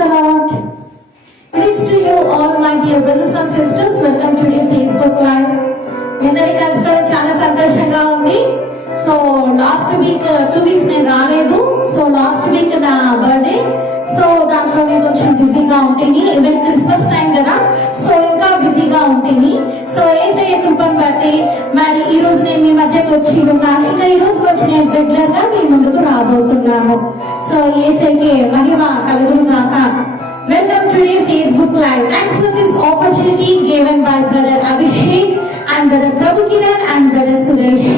the Lord. Praise to you all my dear brothers and sisters. Welcome to your Facebook Live. మీ అందరి కలుసుకోవడం చాలా సంతోషంగా ఉంది. So last week 2 weeks నేను రాలేదు. సో లాస్ట్ వీక్ నా బర్త్డే. సో దాంట్లో నేను కొంచెం బిజీగా ఉంటుంది. ఈవెన్ క్రిస్మస్ టైం కదా, సో ఇంకా బిజీగా ఉంటుంది. సో ఏసయ్య కృపను బట్టి మరి ఈ రోజు నేను మీ మధ్యకి వచ్చి ఉన్నాను. ఇంకా ఈ రోజు వచ్చి నేను రెగ్యులర్ గా మీ ముందుకు రాబోతున్నాను. సో ఏసయ్యకి మహిమ కలుగును గాక. Welcome to your Facebook Live. Thanks for this opportunity given by Brother Abhishek and Brother Prabhukiran and Brother Suresh.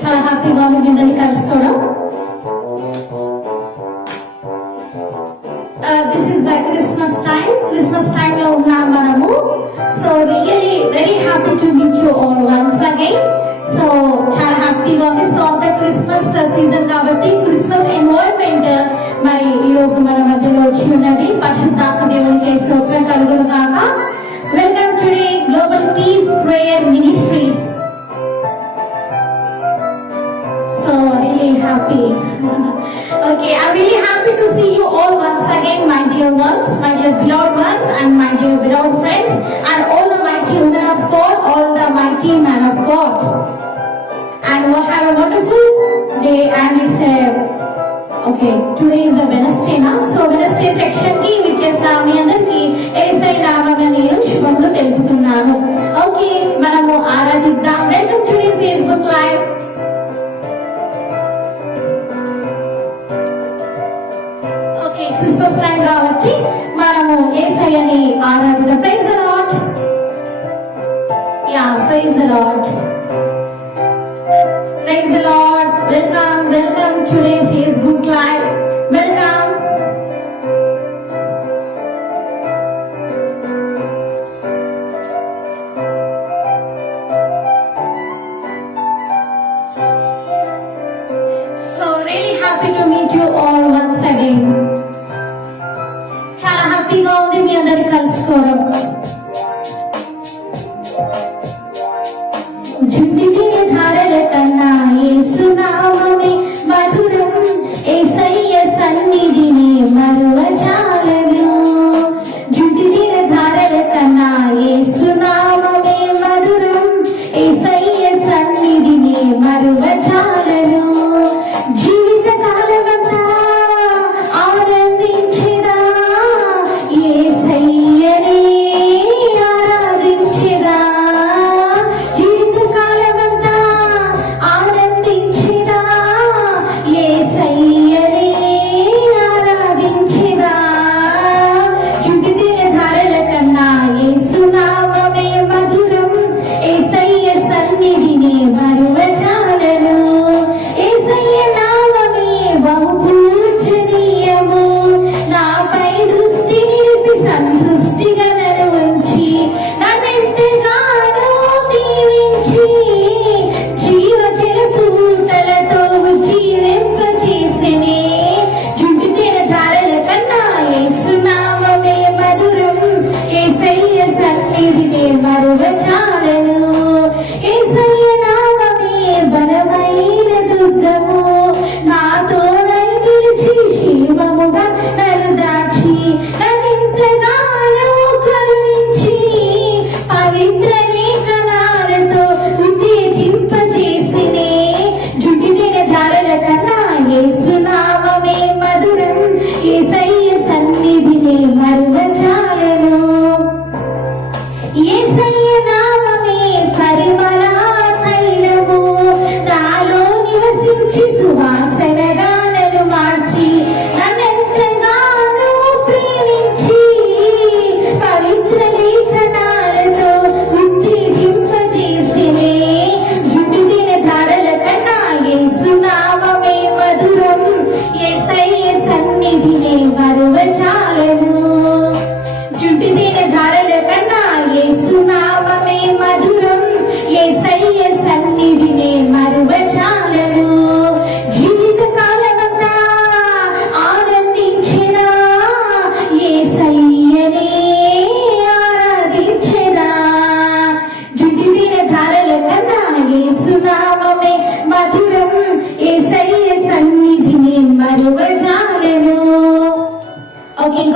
చాలా హ్యాపీగా ఉంది మీ అందరినీ కలుసుకోవడం. This is the Christmas time lo unnam manamu. So really very happy to meet you all once again. So chala happy ga undi. So the Christmas season kabatti Christmas environment mari ee roju mana madhyalo vachi unnadi. Parishuddhatma devuniki స్తోత్రం కలుగును గాక. Welcome to the Global Peace Prayer Ministries. So really happy. Okay, I'm really happy to see you all once again, my dear ones, my dear beloved ones, and my dear beloved friends, and all the mighty women of God, all the mighty men of God. And we'll have a wonderful day, and it's okay, today is the Wednesday now, so Wednesday section ki which is మీ అందరికి ఏసై నామమున నేను శుభములు తెలుపుతున్నాను. Okay, మనము ఆరాధిద్దాం. Welcome to your Facebook Live. Christmas time కాబట్టి మనము యేసయ్యని ఆరాధిద్దాం. Praise the Lord. Yeah, praise the Lord. Praise the Lord. Welcome today Facebook Live. Welcome. So really happy to meet you all once again. చాలా హ్యాపీగా ఉంది మీ అందరిని కలుసుకోవడం. జుండిని ధారల కన్నా యేసు నామమే మధురం, యేసయ్య సన్నిధిని మరువజాలను. జుండిని ధారల కన్నా యేసు నామమే మధురం, యేసయ్య సన్నిధిని మరువజాలను. జీవిత కాలమంతా ఆనందించిన యేసయ్యనే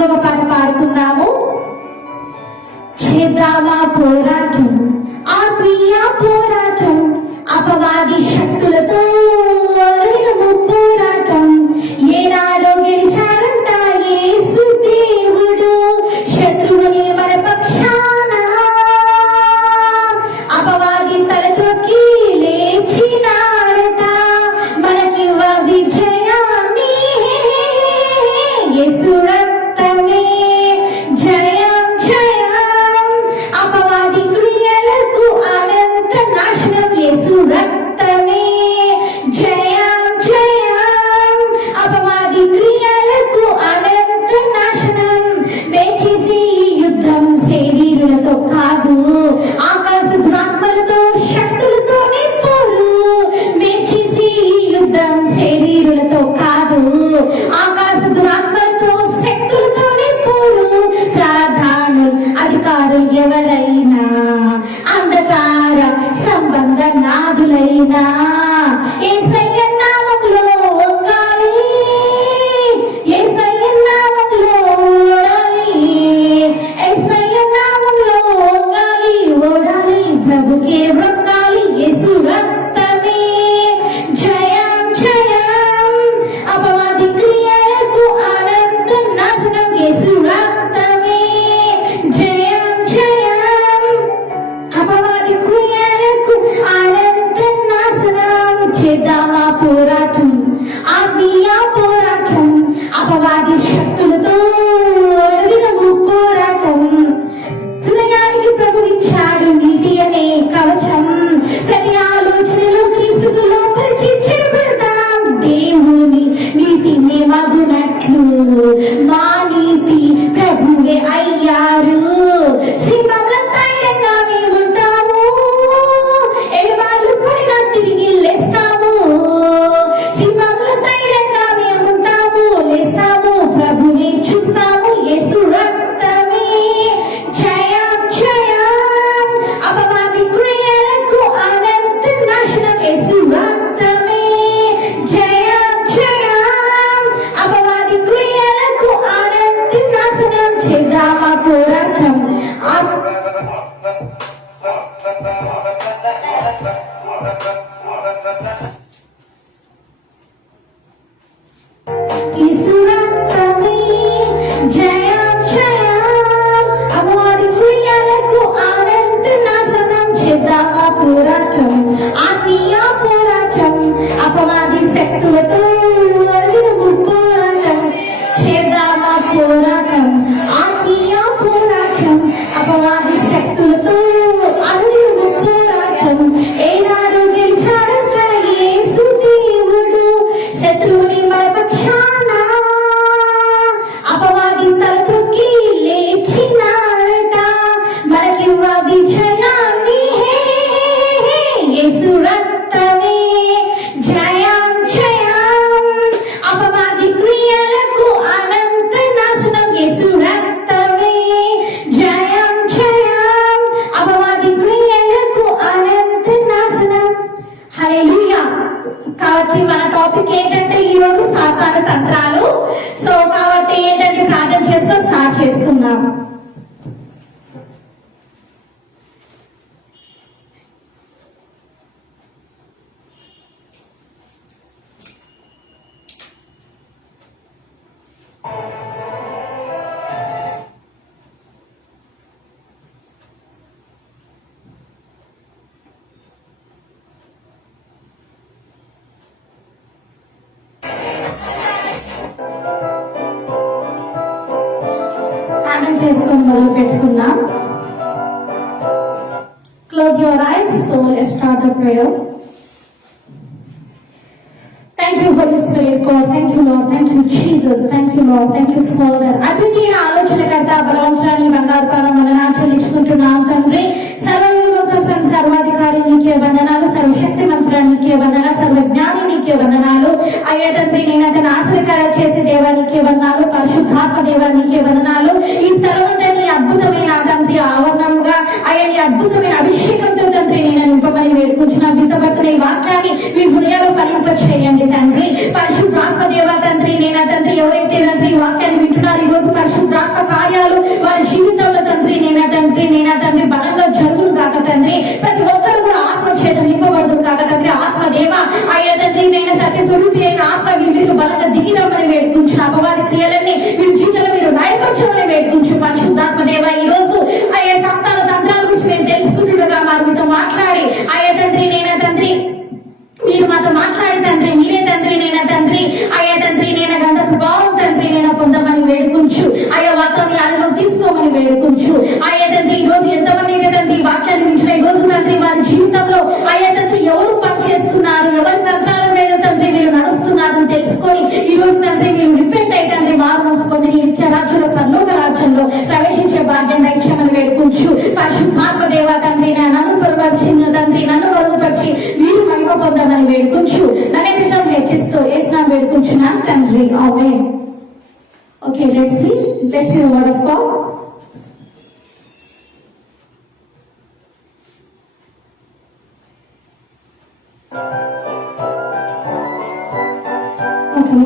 ఇంకొక పాట పాడుకుందాము. చేద్దామా పోరాటం, ఆత్మీయ పోరాటం, అపవాది శక్తులతో పోరాటం. ఏనాడో గెలిచాడంట యేసు దేవుడు, శత్రువుని మన పక్షాన అపవాది తలత్రొక్కి లేచినాడట. మనకివ్వ విజయాన్ని యేసు రక్తమే. జయం జయం అపవాది క్రియలకు అనంత నాశనం యేసు రక్తమే. జయం జయం అపవాది క్రియలకు అనంత నాశనం. దయచేసి ఈ యుద్ధం శరీరులతో కాదు, ఆకాశ దురాత్మలతో శక్తులతోనే పోరు. మేచేసి ఈ యుద్ధం శరీరులతో కాదు, ఆకాశ దురాత్మలతో శక్తులతోనే పోరు. ప్రధానులు అధికారులు ఎవరైనా, అంధకార సంబంధ నాదులైనా యేసయ్య నామములో వంగాలి, యేసయ్య నామములో ఓడాలి, యేసయ్య నామములో వంగాలి ఓడాలి. ప్రభుకే మొక్కాలి యేసు రక్తమే. జయం జయం అపవాది క్రియలకు అనంత నాశనం యేసు రక్తమే. జయం జయం అపవాది క్రియలకు అనంత నాశనం. చేద్దామా పోరాటం, ఆత్మీయ పోరాటం, అపవాది శక్తులతో అడవినము పోరాటం. హృదయానికి ప్రభు ఇచ్చాడు నీతి అనే కవచం. ప్రతి ఆలోచనలో క్రీస్తుకు లోపలిచి చెరపెడదాం. దేవుని నీతి మేమగునట్లు మా నీతి ప్రభువే అయ్యారు. సింహంల ధైర్యంగా మేముంటాము, ఎడబాలు పడినా తిరిగి లేస్తాము. సింహంల ధైర్యంగా మేముంటాము, లేస్తాము. ప్రభుని చూస్తాము యేసు రక్తమే. జయం జయం అపవాది క్రియలకు అనంత నాశనం యేసు రక్తమే. జయం జయం అపవాది క్రియలకు అనంత నాశనం. చేద్దామా పోరాటం, యేసు రక్తమే. జయం జయం అపవాది క్రియలకు అనంత నాశనం. చేద్దామా పోరాటం, ఆత్మీయ పోరాటం, అపవాది శక్తులతో అడవినము పోరాటం. చేద్దామా పోరాటం, ఆత్మీయ పోరాటం, అపవాది శక్తులతో అడవినము పోరాటం. ఏనాడు గెలిచాడంట యేసు దేవుడు, శత్రువుని మన పక్షాన అపవాది తలత్రొక్కి లేచినాడట. మనకివ్వ విజయాన్ని యేసు రక్తమే. జయం జయం అపవాది క్రియలకు అనంత నాశనం యేసు రక్తమే. జయం జయం అపవాది క్రియలకు అనంత నాశనం. హల్లెలూయా. కాబట్టి మన టాపిక్ ఏంటంటే ఈరోజు సాతాన తంత్రాలు. సో కాబట్టి ఏంటంటే ప్రార్థన చేస్తూ స్టార్ట్ చేసుకుందాం. ప్రార్థన చేసుకొని మొదలు పెట్టుకుందాం. Close your eyes. So let's start the prayer. Thank you, Holy Spirit, God. Thank you, Lord. Thank you, Jesus. Thank you, Lord. Thank you, Father. అద్వితీయ ఆలోచనకర్త బలవంతుని బంగారుపారం వందనాలు చెల్లించుకుంటున్నాం తండ్రి. సర్వాధికారి నీకే వందనాలు, సర్వశక్తి మంత్రుల నీకే వందనాలు, సర్వజ్ఞాని నీకే వందనాలు. అయ్యా తండ్రి నేను అతను ఆశ్రయకార చేసే దేవా నీకే వందనాలు, పరిశుద్ధాత్మ దేవా నీకే వందనాలు. ఈ స్థలమంతా నీ అద్భుతమైన తండ్రి ఆవరణంగా అయ్యా నీ అద్భుతమైన అభిషేకంతో తండ్రి నేను నింపమని వేడుకుంటున్న విత్తబడుతున్న ఈ వాక్యాన్ని మీ హృదయాలు ఫలింప చేయండి తండ్రి. పరిశుద్ధాత్మ దేవా తండ్రి నేను తండ్రి ఎవరైతే తండ్రి ఈ వాక్యాన్ని వింటున్నారు ఈ రోజు పరిశుద్ధ ఆత్మ కార్యాలు వారి జీవితంలో తండ్రి నేనా తండ్రి బలంగా జరుగును కాక తండ్రి. ప్రతి ఒక్కరు కూడా ఆత్మ చేత నింపబడుతుంది కాక తండ్రి. ఆత్మ దేవ అయ్యా తండ్రి నేను సత్య స్వరూపి అయిన ఆత్మ మీరు బలంగా దిగిరమ్మని వేడుకుంటున్న అపవాది క్రియలన్నీ మీరు జీవితంలో మీరు నాయపరచమని వేడుకుంటూ పరిశుద్ధాత్మ దేవ ఈ రోజు అయ్యా సంతాన తంత్రాల గురించి మేము తెలుసుకుంటుండగా వారు మీతో మాట్లాడి అయ్యా తండ్రి నేనా తండ్రి మీరు మాతో మాట్లాడి తండ్రి మీరే తండ్రి నేనా తండ్రి అయ్యా తండ్రి నేను గంధ ప్రభావం తండ్రి నేను పొందమని వేడుకుంటూ అయ్యా వాక్యాన్ని ఆలోచన తీసుకోమని వేడుకుంటూ అయ్యా తండ్రి ఈ రోజు ఎంతమంది తండ్రి ఈ వాక్యాన్ని వింటున్న ఈ రోజు తండ్రి వారి జీవితంలో అయ్యా తండ్రి ఎవరు పనిచేస్తున్నారు ఎవరి తంత్రాల మీద తండ్రి మీరు నడుస్తున్నారని తెలుసుకొని ఈ రోజు తండ్రి మీరు రిపెంట్ అయ్యి తండ్రి వారు మోసుకొని నీ నిత్య రాజ్యంలో పరలోక రాజ్యంలో ప్రవేశించే భాగ్యం దయచేయమని వేడుకుంటూ పరిశుద్ధాత్మ దేవ తండ్రి నన్ను పొరపరిచిన తండ్రి నన్ను పొరుగుపరిచి మీరు మహిమ పొందామని వేడుకుంటూ నన్ను హెచ్చిస్తూ వేసినాను వేడుకుంటున్నాను తండ్రి ఆమేన్. Okay let's see the word of God. Okay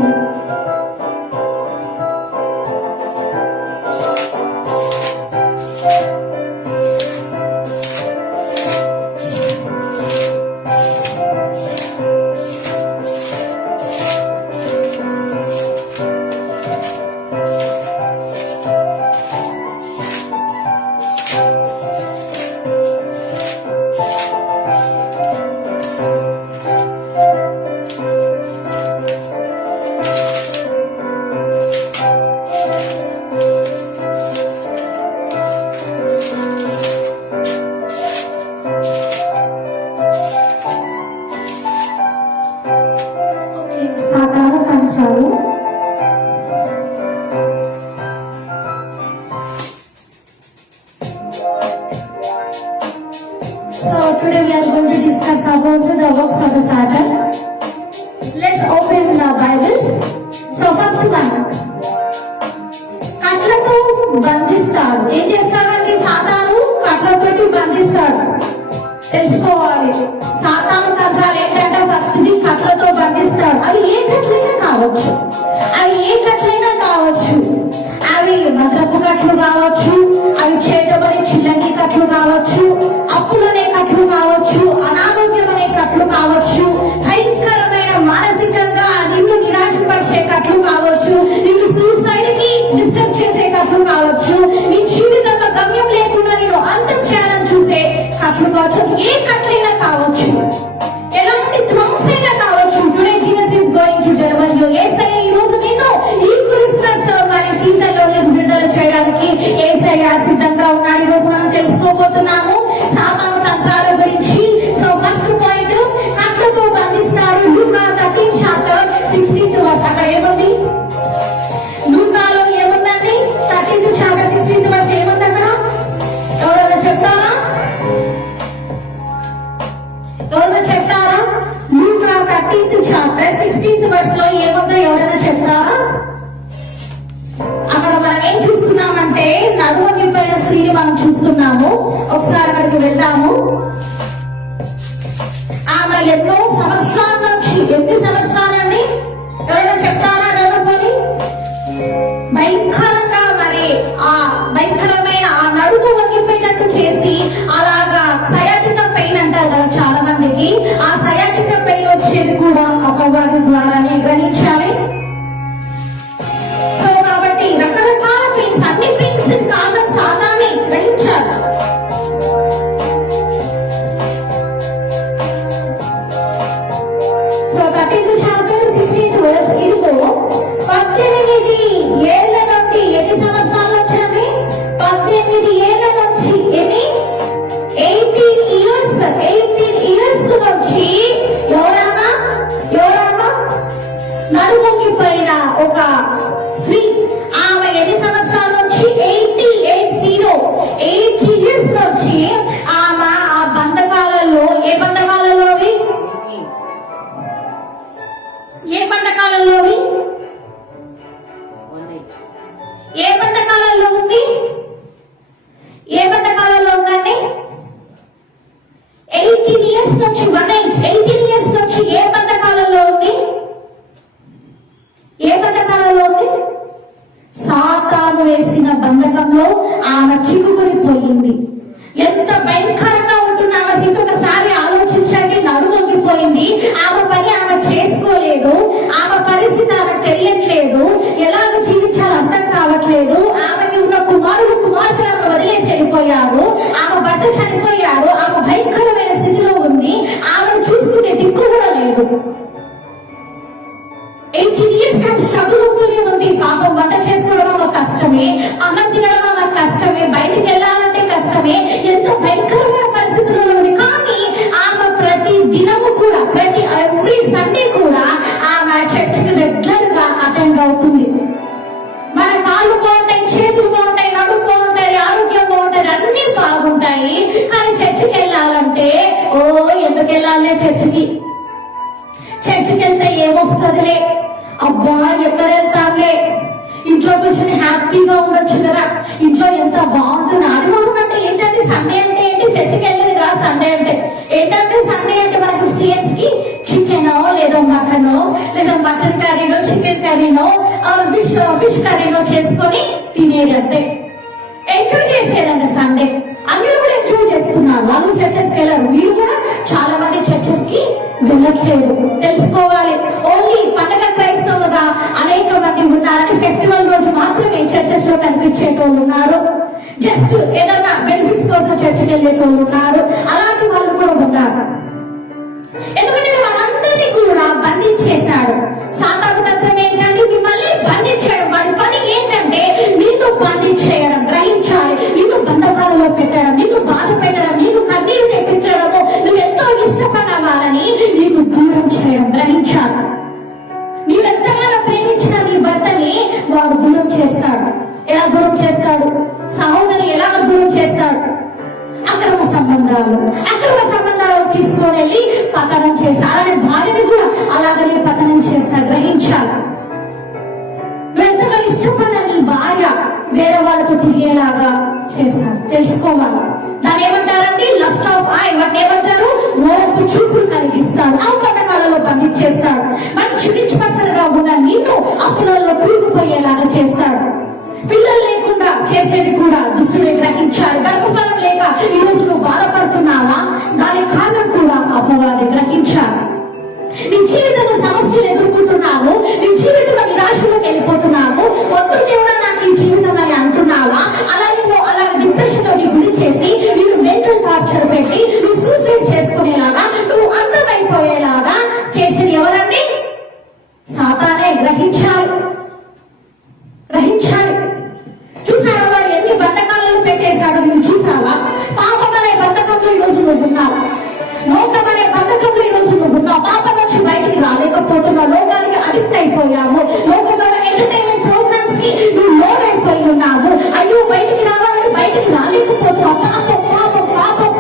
సాధారణ తంత్రాలు. So today we are going to discuss about the works of the Satan. Let's open the Bibles. So first one, కట్లతో బంధిస్తాడు. ఏం చేస్తాడండి సాతాను? కట్లతోటి బంధిస్తాడు. తెలుసుకోవాలి సాతాను తంత్రాలు ఏంటంటే ఫస్ట్ ది కట్లతో బంధిస్తాడు. అవి ఏ కట్లైనా కావచ్చు, అవి భద్రపు కట్లు కావచ్చు, అవి చేతబడి చిల్లంగి కట్లు కావచ్చు, అప్పులనే కట్లు కావచ్చు, అనారోగ్యమనే కట్లు కావచ్చు, భయంకరమైన మానసికంగా నిన్ను నిరాశపరిచే కట్లు కావచ్చు, నిన్ను సూసైడ్ కి డిస్టర్బ్ చేసే కట్లు కావచ్చు, నీ జీవితంలో గమ్యం లేకుండా నేను అంతం చేయాలని చూసే కట్లు కావచ్చు, ఏ కట్లైనా కావచ్చు, ఎలాంటి ధ్వంసైనా కావచ్చు. Today Jesus is going to deliver you. యేసయ్య ఈ రోజు నిన్ను ఈ క్రిస్మస్ మరి సీజన్ లో విడుదల చేయడానికి యేసయ్య సిద్ధంగా ఉన్నాడు. ఈ రోజు మనం తెలుసుకోబోతున్నాము సాతాను తంత్రాల గురించి. సో ఫస్ట్ పాయింట్, కట్లతో బంధిస్తారు. లూకా 13 చాప్టర్ 16th వర్స్. అక్కడ ఏముంది? లూకాలో ఏముందండి? 13th చాప్టర్ 16th వర్స్ ఏముంది అక్కడ? ఎవరైనా చెప్తారా? లూకా 13th చాప్టర్ 16th వర్స్ లో ఏముందో ఎవరైనా చెప్తారా? అక్కడ మనం ఏం చూస్తున్నామంటే నడుమొంగిపోయిన స్త్రీని మనం చూస్తున్నాము. ఒకసారి అక్కడికి వెళ్దాము. ఆమె ఎన్నో సంవత్సరాల నుంచి, ఎన్ని సంవత్సరాలండి ఎవరైనా చెప్తారా? నడుముకొని భయంకరంగా మరి ఆ భయంకరమైన ఆ నడుము వంగిపోయినట్టు చేసి అలాగా సయాటిక పెయిన్ అంటారు కదా చాలా మందికి, ఆ సయాటిక పెయిన్ వచ్చేది కూడా అపవాది ద్వారానే గ్రహించాలి. సో కాబట్టి రకరకాల పెయిన్స్, అన్ని పెయిన్స్ కారణం సాతానే గ్రహించాలి. So 13th chapter 16th verse. ఇదిగో 18 ఏళ్ల నుండి, ఎన్ని సంవత్సరాలు వచ్చండి? 18 ఏళ్ల నుంచి, ఎన్ని? 18 ఇయర్స్ నుంచి ఎవరామా నడుమొంగిపోయిన ఒక స్త్రీ. ఆమె ఎన్ని సంవత్సరాల నుంచి? 80 ఇయర్స్ నుంచి ఆమె ఆ బంధకాలలో, ఏ బంధకాలలోవి? ఏ బంధకాలలోవి? ఏ బంధకాలలో ఉంది? ఏ బంధకాలలో ఉందండి? 18 ఇయర్స్ నుంచి, 18 ఇయర్స్ నుంచి ఏ బంధకాలలో ఉంది? ఏ బంధకాలలో ఉంది? సాతాను వేసిన బంధకంలో ఆమె చిక్కుకొని పోయింది. ఎంత భయంకరంగా ఉంటుంది ఆమె స్థితి ఒకసారి ఆలోచించండి. నడుమొంగిపోయింది. ఆమె పని ఆమె చేసుకోలేదు. ఆమె పరిస్థితి ఆమెకు తెలియట్లేదు. ఎలాగ జీవించాలో అర్థం కావట్లేదు. ఆమెకి ఉన్న కుమారుడు కుమార్తె ఆమె వదిలేసి వెళ్ళిపోయారు. ఆమె భర్త చనిపోయారు. ఆమె భయంకరమైన స్థితిలో ఉంది. ఆమెను చూసుకునే దిక్కు కూడా లేదు. 18 years స్ట్రగుల్ అవుతూనే ఉంది. పాపం వంట చేసుకోవడం ఆమె కష్టమే, అన్నం తినడం ఆమె కష్టమే, బయటికి వెళ్ళాలంటే కష్టమే, ఎంతో భయంకరమైన పరిస్థితుల్లో ఉంది. కానీ ఆమె ప్రతి దినము కూడా ఎవ్రీ సండే కూడా ఆమె చర్చికి రెగ్యులర్ గా అటెండ్ అవుతుంది. మన కాళ్ళు బాగుంటాయి, చేతులు బాగుంటాయి, నడుము బాగుంటాయి, ఆరోగ్యం బాగుంటాయి, అన్ని బాగుంటాయి. కానీ చర్చికి వెళ్ళాలంటే ఎందుకు వెళ్ళాలి చర్చికి వెళ్తే ఏమొస్తుందిలే, అబ్బా ఎక్కడ వెళ్తాంలే, ఇంట్లో కూర్చొని హ్యాపీగా ఉండొచ్చు కదా, ఇంట్లో ఎంత బాగుంటుంది. ఆదివారం అంటే ఏంటంటే సండే అంటే ఏంటి, చర్చికి వెళ్ళేది కదా సండే అంటే. ఏంటంటే సండే అంటే మన క్రిస్టియన్స్ కి చికెనో లేదా మటన్ కర్రీనో చికెన్ కర్రీనో ఫిష్ కర్రీనో చేసుకొని తినేది అంతే. ఎంజాయ్ చేసేదండి సండే. అందరూ కూడా ఎంజాయ్ చేస్తున్నారు. వాళ్ళు చర్చెస్ కి వెళ్ళారు. మీరు కూడా చాలా మంది చర్చెస్ కి వెళ్ళట్లేదు. తెలుసుకోవాలి. ఓన్లీ పండగ క్రైస్తవులుగా అనేక మంది ఉన్నారని ఫెస్టివల్ రోజు మాత్రమే చర్చెస్ లో కనిపించేటోళ్ళు ఉన్నారు. జస్ట్ ఏదైనా బెనిఫిట్స్ కోసం చర్చకి వెళ్ళేటోళ్ళు ఉన్నారు. అలాంటి వాళ్ళు కూడా ఉన్నారు. ఎందుకంటే వాళ్ళందరినీ కూడా బంధించేశాడు. సాతాను తత్వం ఏంటంటే మిమ్మల్ని బంధించడం. వారి పని ఏంటంటే నిన్ను బంధించేయడం. గ్రహించాలి. నిన్ను బంధకాలలో పెట్టడం, నిన్ను బాధ పెట్టడం, నిన్ను కన్నీరు తెప్పించడము, నువ్వు ఎంతో ఇష్టపడిన వాళ్ళని నీకు దూరం చేయడం. గ్రహించాలి. నీవెంతగానో ప్రేమించిన నీ భర్తని వాడు దూరం చేస్తాడు. ఎలా దూరం చేస్తాడు? సహోదరి ఎలాగ దూరం చేస్తాడు? అక్రమ సంబంధాలు తీసుకొని వెళ్ళి పతనం చేస్తాడు. అలానే భార్యని కూడా అలాగనే పతనం చేస్తాడు. గ్రహించాలి. నువ్వు ఎంతగా ఇష్టపడిన నీ భార్య వేరే వాళ్ళకు తిరిగేలాగా చేస్తాడు. తెలుసుకోవాలి. దాన్ని ఏమంటారండి? Lust of I. వాటిని ఏమంటారు? మోపు చూపులు కలిగిస్తాడు. ఆ పథకాలలో బంధించేస్తాడు. మంచి రిచ్ పర్సన్ గా ఉన్న నిన్ను అప్పులలో కూరుకుపోయేలాగా చేస్తాడు. పిల్లలు లేకుండా చేసేది కూడా దుష్టుడే. గ్రహించాలి. గర్భఫలం లేక ఈ రోజు నువ్వు బాధపడుతున్నావా? దాని కారణం కూడా అపవాదే. గ్రహించాలి. నీ జీవితంలో సమస్యలు ఎదుర్కొంటున్నావు. నీ జీవితంలో నిరాశలోకి వెళ్ళిపోతున్నావు. వద్దు దేవుడా నాకు ఈ జీవితం అని అంటున్నావా? అలాగే డిప్రెషన్ లో గురి చేసి మీరు మెంటల్ టార్చర్ పెట్టి నువ్వు సూసైడ్ చేసుకునేలాగా, నువ్వు అంతమైపోయేలాగా చేసేది ఎవరండి? సాతానే. గ్రహించాలి. చూసావా వాడు ఎన్ని బంధకాలను పెట్టేశాడు? నువ్వు చూసావా? పాపం అనే బంధకంలో ఈ రోజు నువ్వు ఉన్నావు. లోకం అనే బంధకంలో ఈ రోజు నువ్వు ఉన్నావు. పాపం నుంచి బయటికి రాలేకపోతున్నావు. లోకానికి అడిక్ట్ అయిపోయావు. లోకంలో ఎంటర్టైన్మెంట్ ప్రోగ్రామ్స్ కి నువ్వు లోన్ అయిపోయి ఉన్నావు. అయ్యో బయటికి రావాలని బయటికి రాలేకపోతున్నావు. పాపం.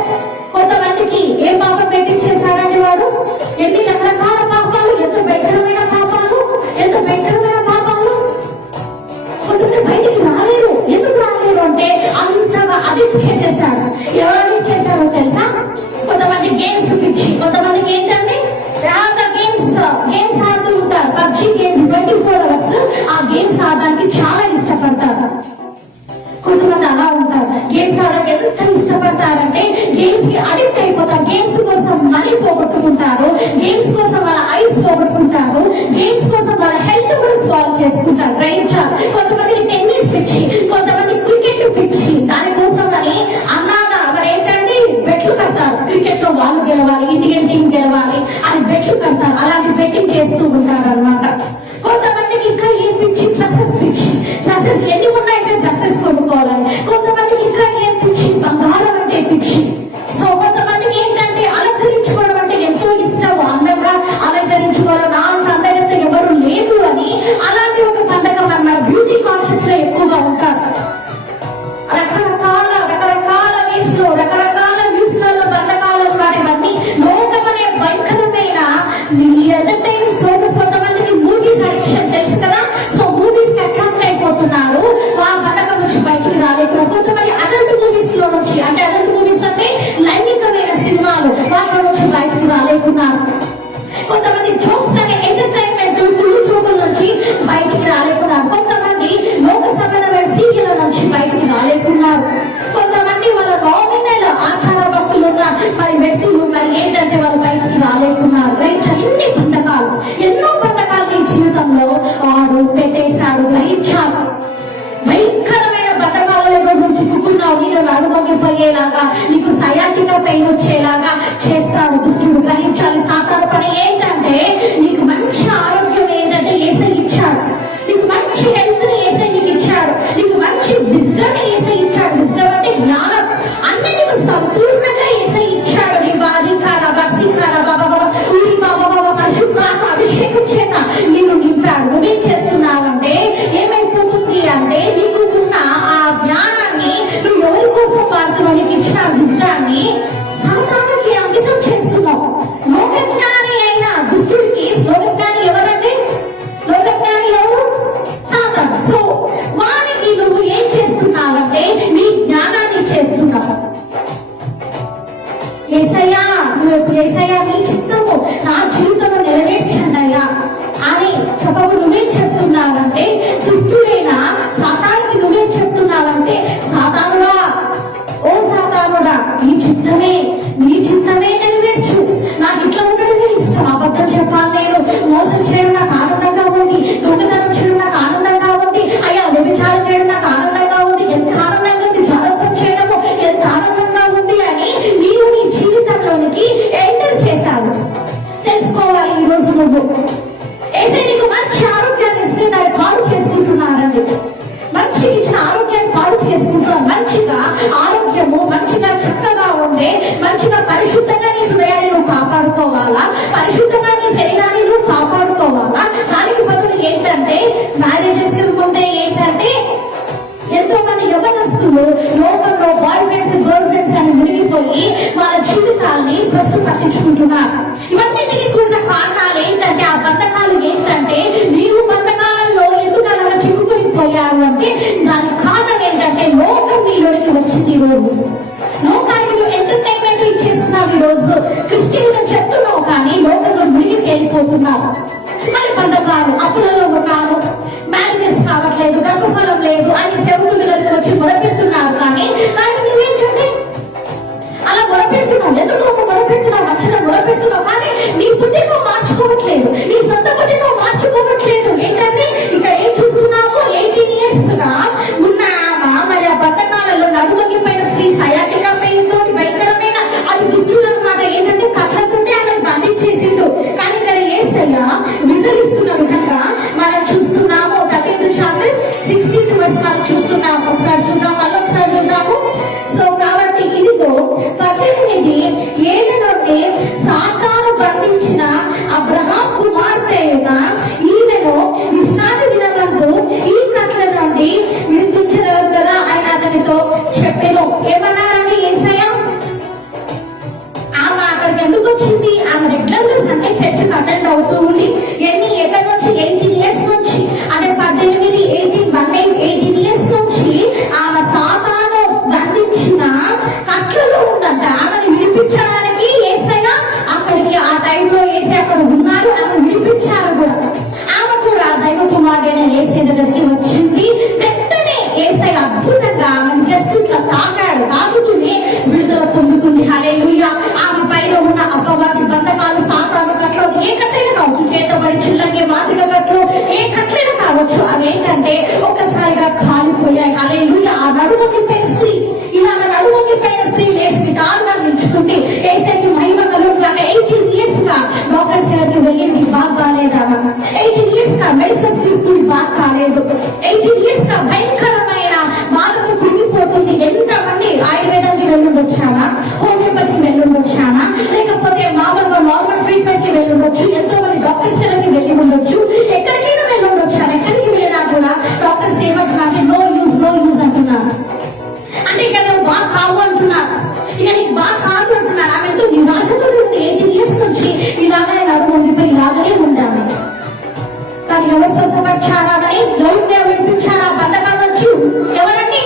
కొంతమందికి ఏ పాపం పెట్టించేశాడండి వాడు? ఎన్ని రకరకాల పాపాలు, ఎంత భయంకరమైన పాపాలు. కొంతమంది బయటికి రాలేరు. ఎందుకు రాలేరు అంటే అంతగా అడిక్ట్ చేసేసాడు. ఎవరు అడిక్ట్ చేశారో తెలుసా? కొంతమంది గేమ్స్ పిచ్చి. కొంతమందికి ఏంటంటే గేమ్స్ ఆడుతూ ఉంటారు. పబ్జి గేమ్స్ 24 hours ఆ గేమ్స్ ఆడడానికి చాలా ఇష్టపడతారు. కొంతమంది అలా ఉంటారు. గేమ్స్ ఆడడానికి ఎంత ఇష్టపడతారంటే గేమ్స్ కి అడిక్ట్ అయిపోతారు. గేమ్స్ కోసం మనీ పోగొట్టుకుంటారు. గేమ్స్ కోసం వాళ్ళ ఐస్ పోగొట్టుకుంటారు. గేమ్స్ కోసం వాళ్ళ హెల్త్ కూడా స్పాయిల్ చేసుకుంటారు. గ్రహించాలి. కొంతమంది టెన్నిస్ పిచ్చి, కొంతమంది క్రికెట్ పిచ్చి. దానికోసం అని అన్నాగా మరి ఏంటంటే బెట్లు కడతారు. క్రికెట్ లో వాళ్ళు గెలవాలి, ఇండియన్ టీం గెలవాలి అని బెట్లు కడతారు. అలాంటి బెట్టింగ్ చేస్తూ ఉంటారు అనమాట. కొంతమందికి ఇంకా ఏం పిచ్చి? డ్రెస్సెస్ ఎన్ని ఉన్నాయంటే డ్రెస్సెస్ కొనుక్కోవాలి. కొంతమందికి ఇంకా ఏం పిచ్చి? బంగారం అంటే పిచ్చి. సో కొంతమందికి ఏంటంటే అలంకరించుకోవడం అంటే ఎంతో ఇష్టం. అందంగా అలంకరించుకోవడం, నా అందరితో ఎవరు లేదు అని అలాంటి ఒక బంధకం అన్నమాట. బ్యూటీ కాన్షియస్ లో ఎక్కువగా ఉంటారు. రకరకాల న్యూస్లలో బంధకాలు వాటివన్నీ లోకమనే భయంకరమైన ఎంటర్టైన్మెంట్ ప్రోగ్రామ్స్. కొంతమందికి మూవీస్ అడిక్షన్ తెలుసు కదా. సో మూవీస్ అట్రాక్ట్ అయిపోతున్నారు. ఆ బంధకం నుంచి బయటికి రాలేకపోతున్నారు. అయిపోయేలాగా, నీకు సయాటికా పెయిన్ వచ్చేలాగా చేస్తాడు దుష్టుడు. గ్రహించాలి, సాతాను పని ఏంటంటే నీకు మంచి ఆరోగ్యం ఏంటంటే యేసయ్య ఇచ్చాడు, నీకు మంచి హెల్త్ ని యేసయ్య నీకు ఇచ్చాడు, నీకు మంచి విజ్డమ్ ని యేసయ్య ఇచ్చాడు. విజ్డమ్ అంటే జ్ఞానం, అన్ని నీకు సంపూర్ణంగా యేసయ్య ఇచ్చాడు. నీ బాధికార బసికార బాబా ఊరి బాబా పరిశుద్ధాత్మ అభిషేకం చేత నేను నింపాడు. నువ్వేం చేస్తున్నావంటే ఏమైపోతుంది అంటే నీకు ఉన్న ఆ జ్ఞానాన్ని నువ్వు ఎవరి కోసం వాడుతున్నావు, నీకు ఇచ్చిన విజ్ఞాన్ని సాతానుకి అంకితం చేస్తున్నావు. లోక జ్ఞాని అయిన దుష్టుడికి లోక జ్ఞాని ఎవరంటే, లోక జ్ఞాని ఎవరు? సాతాను. సో వానికి నువ్వు ఏం చేస్తున్నావంటే నీ జ్ఞానాన్ని ఇచ్చేస్తున్నావు. యేసయ్యా, యేసయ్యా నీ చిత్తము నా జీవితంలో నెరవేర్చండి అయ్యా అని చెప్పవు. నువ్వేం చెప్తున్నావంటే దుష్టుడైనా సాతానుకి నువ్వేం చెప్తున్నావంటే, సాతానుడా, ఓ సాతానుడా, నీ చిత్తమే నెరవేర్చు. నాకు ఇట్లా ఉండడమే ఇష్టం, అబద్ధం చెప్పాలి, నేను మోసం చేయడం నాకు ఆనందంగా ఉంది, దొంగతనం చేయడం నాకు ఆనందంగా ఉంది, అయ్యా వ్యభిచారం చేయడం నాకు ఆనందంగా ఉంది, ఎంత ఆనందంగా ఉంది, జాగ్రత్తం చేయడము ఎంత ఆనందంగా ఉంది అని నీవు నీ జీవితంలోనికి ఎంటర్ చేశావు. తెలుసుకోవాలి ఈ రోజు నువ్వు అయితే నీకు మంచి ఆరోగ్యాన్ని ఇస్తే దాన్ని పాడు చేసుకుంటున్నారని, మంచి ఇచ్చిన ఆరోగ్యాన్ని పాడు చేసుకుంటున్నారు. మంచిగా ఆరోగ్యము మంచిగా చక్కగా ఉండే, మంచిగా పరిశుద్ధంగా నీ హృదయాన్ని నువ్వు కాపాడుకోవాలా, పరిశుద్ధంగా నీ శరీరాన్ని నువ్వు కాపాడుకోవాలా. దానికి బదులు ఏంటంటే మ్యారేజెస్ ముందే ఏంటంటే ఎంతో మంది యవనస్తులు లోకంలో బాయ్ ఫ్రెండ్స్ గర్ల్ ఫ్రెండ్స్ అని మునిగిపోయి వాళ్ళ జీవితాన్ని ప్రస్తుతం పట్టించుకుంటున్నారు. ఇవన్నిటికీ కూడా కారణాలు ఏంటంటే, ఆ బంధకాలు ఏంటంటే, నీవు బంధకాలలో ఎందుకు అలా చిక్కుకొని పోయావు అంటే దాని కారణం ఏంటంటే లోకం నీలోనికి వచ్చింది. ఈ రోజు లోకానికి నువ్వు ఎంటర్టైన్మెంట్ ఇచ్చేస్తున్నావు. ఈ రోజు క్రిస్టియన్ గా చెప్తున్నావు కానీ లోకంలో మునిగికి వెళ్ళిపోతున్నావు. మరి బంధకాలు, అప్పులలో ఉన్నాను, మ్యారేజెస్ కావట్లేదు, గర్భఫలం లేదు అని సేవకులు వచ్చి మొదపెడుతున్నారు. కానీ దానికి నువ్వేంటంటే అలా మొదపెడుతున్నావు. ఎందుకు నువ్వు మొదపెడుతున్నావు? మంచిగా మొదపెడుతున్నావు కానీ నీ బుద్ధి నువ్వు మార్చుకోవట్లేదు, నీ సొంత బుద్ధి నువ్వు మార్చుకోవట్లేదు. ఏంటంటే ఇక్కడ ఏం చూస్తున్నావు, 18 years ఉన్న మరి ఆ బంధకాలలో నడుమొంగిపోయిన స్త్రీ సయాటికా పెయిన్ తోటి భయంకరమైన అది దుష్టుడు అన్నమాట. ఏంటంటే కట్లతోటే ఆమె బంధించేసిండు. కానీ ఇక్కడ యేసయ్య విడుదలిస్తున్న విధంగా మనం చూస్తున్నాము. 13th chapter 16th verse మనం చూస్తున్నాము. ఒకసారి చూద్దాం, మళ్ళీ ఒకసారి చూద్దాము. సో కాబట్టి ఇదిగో 18 ఏళ్ళ నుండి సాతాను బంధించిన అబ్రహాం కుమార్తె అయిన ఈమెను విశ్రాంతి దినమందు ఈ కట్ల నుండి విడిపించగలరు కదా అని అతనితో చెప్పెను. ఏమన్నారని యేసయ్య? ఆమె అక్కడికి ఎందుకు వచ్చింది? ఆమె రెగ్యులర్ సండే చర్చకు అటెండ్ అవుతూ ఉంది. ఎక్కడి నుంచి? 18 years నుంచి, అంటే 18 years నుంచి ఆమె సాతాను బంధించిన కట్లలో ఉందంట. ఆమెను విడిపించడానికి యేసయ్య అక్కడికి ఆ టైంలో యేసయ్య అక్కడ ఉన్నారు, ఆమెను విడిపించారు కూడా. ఆమె కూడా దైవ కుమారుడైన యేసయ్య దగ్గరికి వచ్చింది. వెంటనే యేసయ్య అద్భుతంగా ఆమెను జస్ట్ ఇట్లా తాకుతూనే విడుదల పొందుతుంది. హల్లెలూయా. ఆమె పైన ఉన్న అపవాది బంధకాలు, సాతాను కట్లు ఏ కట్లైనా కావచ్చు, చేతబడి చిల్లంగి మాదిగ కట్లు ఏ కట్లైనా కావచ్చు, అవి ఏంటంటే ఒక్కసారిగా కాలిపోయాయి. హల్లెలూయా. ఆ నడుమొంగిపోయిన స్త్రీ, ఇలా నడుమొంగిపోయిన స్త్రీ లేచి విధాలుగా నిలుచుకుంటే యేసయ్యకి మహిమ కలుగుతుంది. 18 years గా డాక్టర్స్ దగ్గరికి వెళ్ళింది, బాగా కాలేదు. 18 years గా మెడిసిన్స్ తీసుకుని బాగా కాలేదు. 18 years గా భయంకరమైన బాధకు కృంగిపోతుంది. ఎంతమంది ఆయుర్వేదానికి వెళ్ళుండొచ్చానా, హోమియోపతికి వెళ్ళుండొచ్చానా, లేకపోతే మామూలుగా నార్మల్ ట్రీట్మెంట్ కి వెళ్ళుండొచ్చు, ఎంతో మంది డాక్టర్స్ దగ్గరికి వెళ్ళి ఉండొచ్చు, ఎక్కడికైనా వెళ్ళుండొచ్చాను. ఎక్కడికి వెళ్ళినా కూడా డాక్టర్స్ ఏమంటున్నారు? నో యూజ్ అంటున్నారు. అంటే ఇక నువ్వు బాగా కావు అంటున్నారు, ఇక నీకు బాగా కాదు అంటున్నారు. ఆమె ఎంతో నిరాశతో ఉంది. 18 years నుంచి ఇలాగనే నడుముండిపోయి ఇలాగనే ఉండాలి. కానీ ఎవరు స్వస్థపరిచారా అని దేవుడిని విడిపించారా బంధకాల నుంచి? ఎవరండి?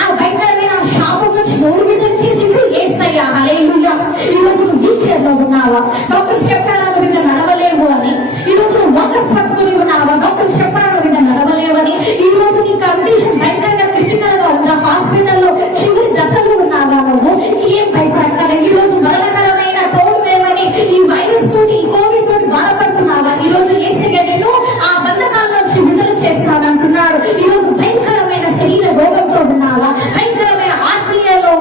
ఆ భయంకరమైన శాపం నుంచి దేవుడు విడుదల చేసింది యేసయ్య. హల్లెలూయా. ఈరోజు నువ్వు వీల్ చైర్ లో ఉన్నావా? డాక్టర్స్ చెప్పారా నువ్వు ఇంకా నడవలేవు అని? ఈరోజు నువ్వు వాకర్స్ పట్టుకుని ఉన్నావా? డాక్టర్స్ చెప్పారా నువ్వు ఇంకా నడవలేవని? ఈ రోజు నీ కండిషన్ భయంకరంగా క్రిటికల్ గా ఉందా? హాస్పిటల్లో చివరి దశలో ఉన్నావా? నువ్వు ఏం భయపడతావు? ఈ రోజు మరణకరమైన తోడు లేవని ఈ వైరస్ తోటి, ఈ కోవిడ్ తోటి బాధపడుతున్నావా? ఈ రోజు యేసయ్య నేను ఆ బంధకాల నుంచి విడుదల చేస్తానంటున్నాడు. ఈ రోజు భయంకరమైన శరీర రోగంతో ఉన్నావా? భయంకరమైన ఆత్మీయలో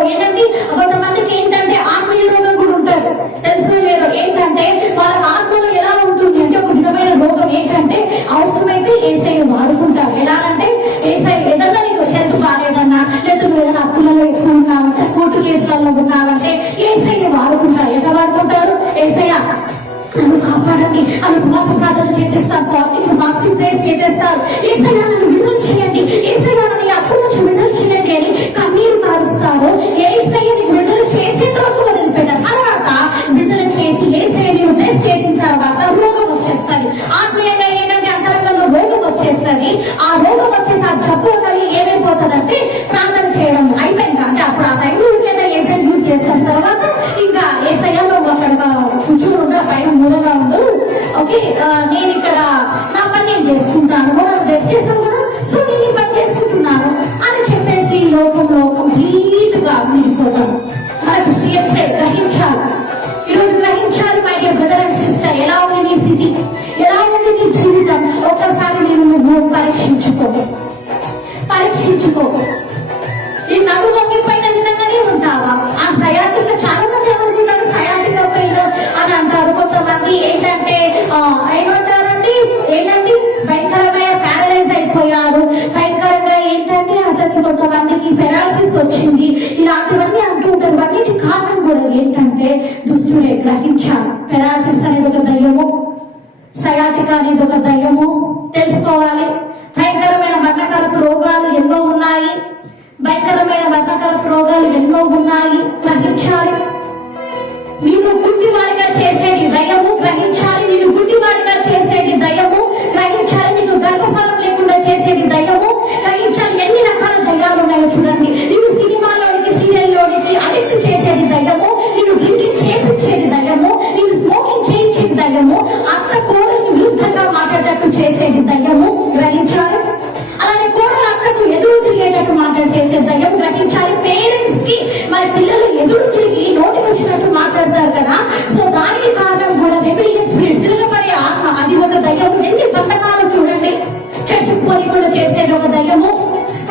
యేసయ్యా నన్ను విడుదల చేయండి, యేసయ్యా నన్ను అప్పుల నుంచి విడుదల చేయండి అని కన్నీరు కారుస్తారు. యేసయ్యని విడుదల చేసేంత వరకు వదిలిపెట్టారు. తర్వాత విడుదల చేసి యేసయ్యని బ్లెస్ చేసిన తర్వాత రోగం వచ్చేస్తుంది. ఆత్మీయంగా ఏంటంటే అంతరంగంలో రోగం వచ్చేస్తుంది. ఆ రోగం వచ్చేసి ఆ జబ్బు కలిగి ఏమైపోతుందంటే ప్రార్థన చేయడం అయిపోయింది. అంటే అప్పుడు ఆ టైంలో యేసయ్య యూజ్ చేసిన తర్వాత ఇంకా యేసయ్యలో అక్కడ కూర్చొని ఉండ పైన మూలంగా ఉండు, ఓకే నేను ఇక్కడ నా పని నేను చేసుకుంటాను, మనం బ్లెస్ చేస్తాను కదా, సో నేను ఈ పని చేసుకుంటున్నాను అని చెప్పేసి లోకంలో కంప్లీట్ గా నిండిపోతాం. మనకు స్త్రీయే గ్రహించాలి, ఈరోజు గ్రహించాలి my dear brother and sister. ఎలా ఉంది నీ స్థితి, ఎలా ఉంది నీ జీవితం, ఒక్కసారి నేను నువ్వు పరీక్షించుకో. ఈ నవ్వు వంగిపోయిన విధంగానే ఉంటావా? ఆ సయాటిక చాలా మంది ఏమనుకుంటారు, సయాటిక పెయిన్ అని అంటారు. కొంతమంది ఏంటంటే ఏమంటారండి, ఏంటంటే భయంకరమైన ప్యారలైజ్ అయిపోయారు, భయంకరంగా ఏంటంటే అసలు కొంతమందికి పెరాలసిస్ వచ్చింది, ఇలాంటివన్నీ అంటూ ఉంటారు. అన్నిటి కారణం కూడా ఏంటంటే దుస్తులే. గ్రహించాలి, పెరాలసిస్ అనేది ఒక దయ్యము, సయాటిక అనేది ఒక దయ్యము తెలుసుకోవాలి. భయంకరమైన వర్ణకరపు రోగాలు ఎన్నో ఉన్నాయి, భయంకరమైన వర్ణకరపు రోగాలు ఎన్నో ఉన్నాయి. గ్రహించాలి. నిన్ను గుడ్డివాడిగా చేసేది దయ్యము, గ్రహించాలి. నిన్ను గుడ్డివాడిగా చేసేది దయ్యము, గ్రహించాలి. నీకు గర్భఫలం లేకుండా చేసేది దయ్యము, గ్రహించాలి. ఎన్ని రకాల దయ్యాలు ఉన్నాయో చూడండి. నిన్ను సినిమాలోనికి సీరియల్లోనికి అడిక్ట్ చేసేది దయ్యము, నిన్ను డ్రింకింగ్ చేయించేది దయ్యము, నిన్ను స్మోకింగ్ చేయించేది దయ్యము, అత్త కోడలికి విరుద్ధంగా మాట్లాడేటట్టు చేసేది దయ్యము, గ్రహించాలి. అలానే కోడలు అక్కకు ఎదురు తిరిగేటట్టు చేసే దయ్యం, గ్రహించాలి. పేరెంట్స్ కి మరి పిల్లలు ఎదురు తిరిగి నోటికి వచ్చినట్టు మాట్లాడతారు కదా, సో దానికి కారణం కూడా రెబెలియస్ స్పిరిట్, తిరగబడే ఆత్మ, అది ఒక దయ్యం. ఎన్ని బంధకాలు చూడండి. చర్చకు పోయి కూడా చేసేది ఒక దయ్యము,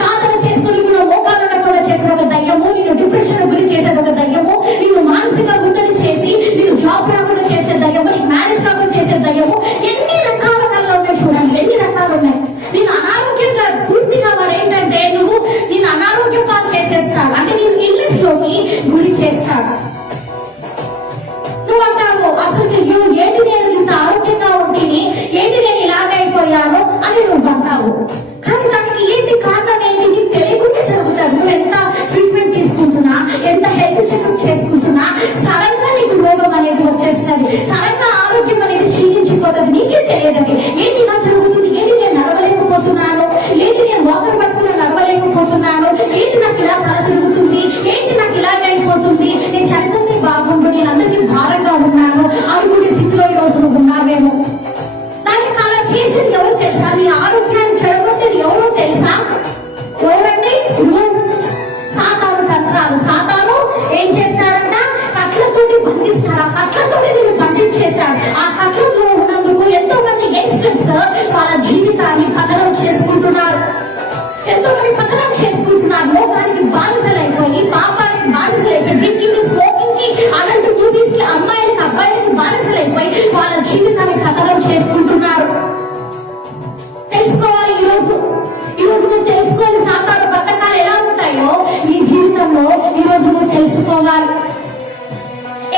సాధన చేసుకుని కూడా మోకాలను కూడా చేసేది ఒక దయ్యము, నేను డిప్రెషన్ గురి చేసేది ఒక దయ్యము, నేను మానసిక ఒత్తిడి చేసి నేను జాబ్ రాకుండా చేసే దయ్యము, నీకు మ్యారేజ్ కాకుండా చేసే దయ్యము. ఎన్ని రకాల కళ్ళు ఉన్నాయి చూడండి, ఎన్ని రకాలు ఉన్నాయి. నేను అనారోగ్యంగా పూర్తిగా మరి ఏంటంటే నువ్వు నేను అనారోగ్యం పాలు చేసేస్తాడు, అంటే నేను ఇల్నెస్ లోకి గురి చేస్తాడు. నువ్వు అంటావు అసలు ఏంటి నేను ఇంత ఆరోగ్యంగా ఉంటుంది, ఏంటి నేను ఇలాగైపోయాను అని నువ్వు అంటావు. కానీ దానికి ఏంటి కారణం ఏంటి నీకు తెలియకుండా జరుగుతుంది. నువ్వు ఎంత ట్రీట్మెంట్ తీసుకుంటున్నా, ఎంత హెల్త్ చెకప్ చేసుకుంటున్నా, సడన్ గా నీకు రోగం అనేది వచ్చేస్తుంది, సడన్ గా ఆరోగ్యం అనేది క్షీణించిపోతుంది, నీకే తెలియదు. ఏంటి ఇలా జరుగుతుంది, ఏంటి నేను నడవలేకపోతున్నాను, ఏంటి నేను వాకర్ పట్టుకుని నడవలేకపోతున్నాను, ఏంటి నాకు ఇలా తల తిరుగుతుంది, ఏంటి నాకు ఇలాగ అయిపోతుంది, నేను చనిపోతే బాగుండు, నేను అందరికీ భారంగా ఉన్నాను అనుకునే స్థితిలో ఈ రోజు నువ్వు ఉన్నావేమో. దానికి అలా చేసేది ఎవరు తెలుసా? నీ ఆరోగ్యాన్ని చెడగొట్టేది ఎవరో తెలుసా? ఎవరండి? సాతాను తంత్రాలు. సాతాను ఏం చేస్తారంట? కట్లతోటి బంధిస్తారు. ఆ కట్లతోటి నేను బంధించేశాడు. ఆ కట్లలో ఉన్నందుకు ఎంతో మంది యంగ్స్టర్స్ వాళ్ళ జీవితాన్ని పతనం చేసుకుంటున్నారు, ఎంతో మంది పతనం చేసుకుంటున్నారు. లోకానికి బానిసలైపోయి, పాపానికి బానిసలైపోయి, డ్రింకింగ్, స్మోకింగ్ కి, అలాంటి మూవీస్ కి, అమ్మాయిలకి అబ్బాయిలకి బానిసలైపోయి వాళ్ళ జీవితాన్ని పతనం చేసుకుంటున్నారు. తెలుసుకోవాలి. ఈరోజు నువ్వు తెలుసుకోవాలి సాతాను బద్ధకాలు ఎలా ఉంటాయో నీ జీవితంలో ఈరోజు నువ్వు తెలుసుకోవాలి.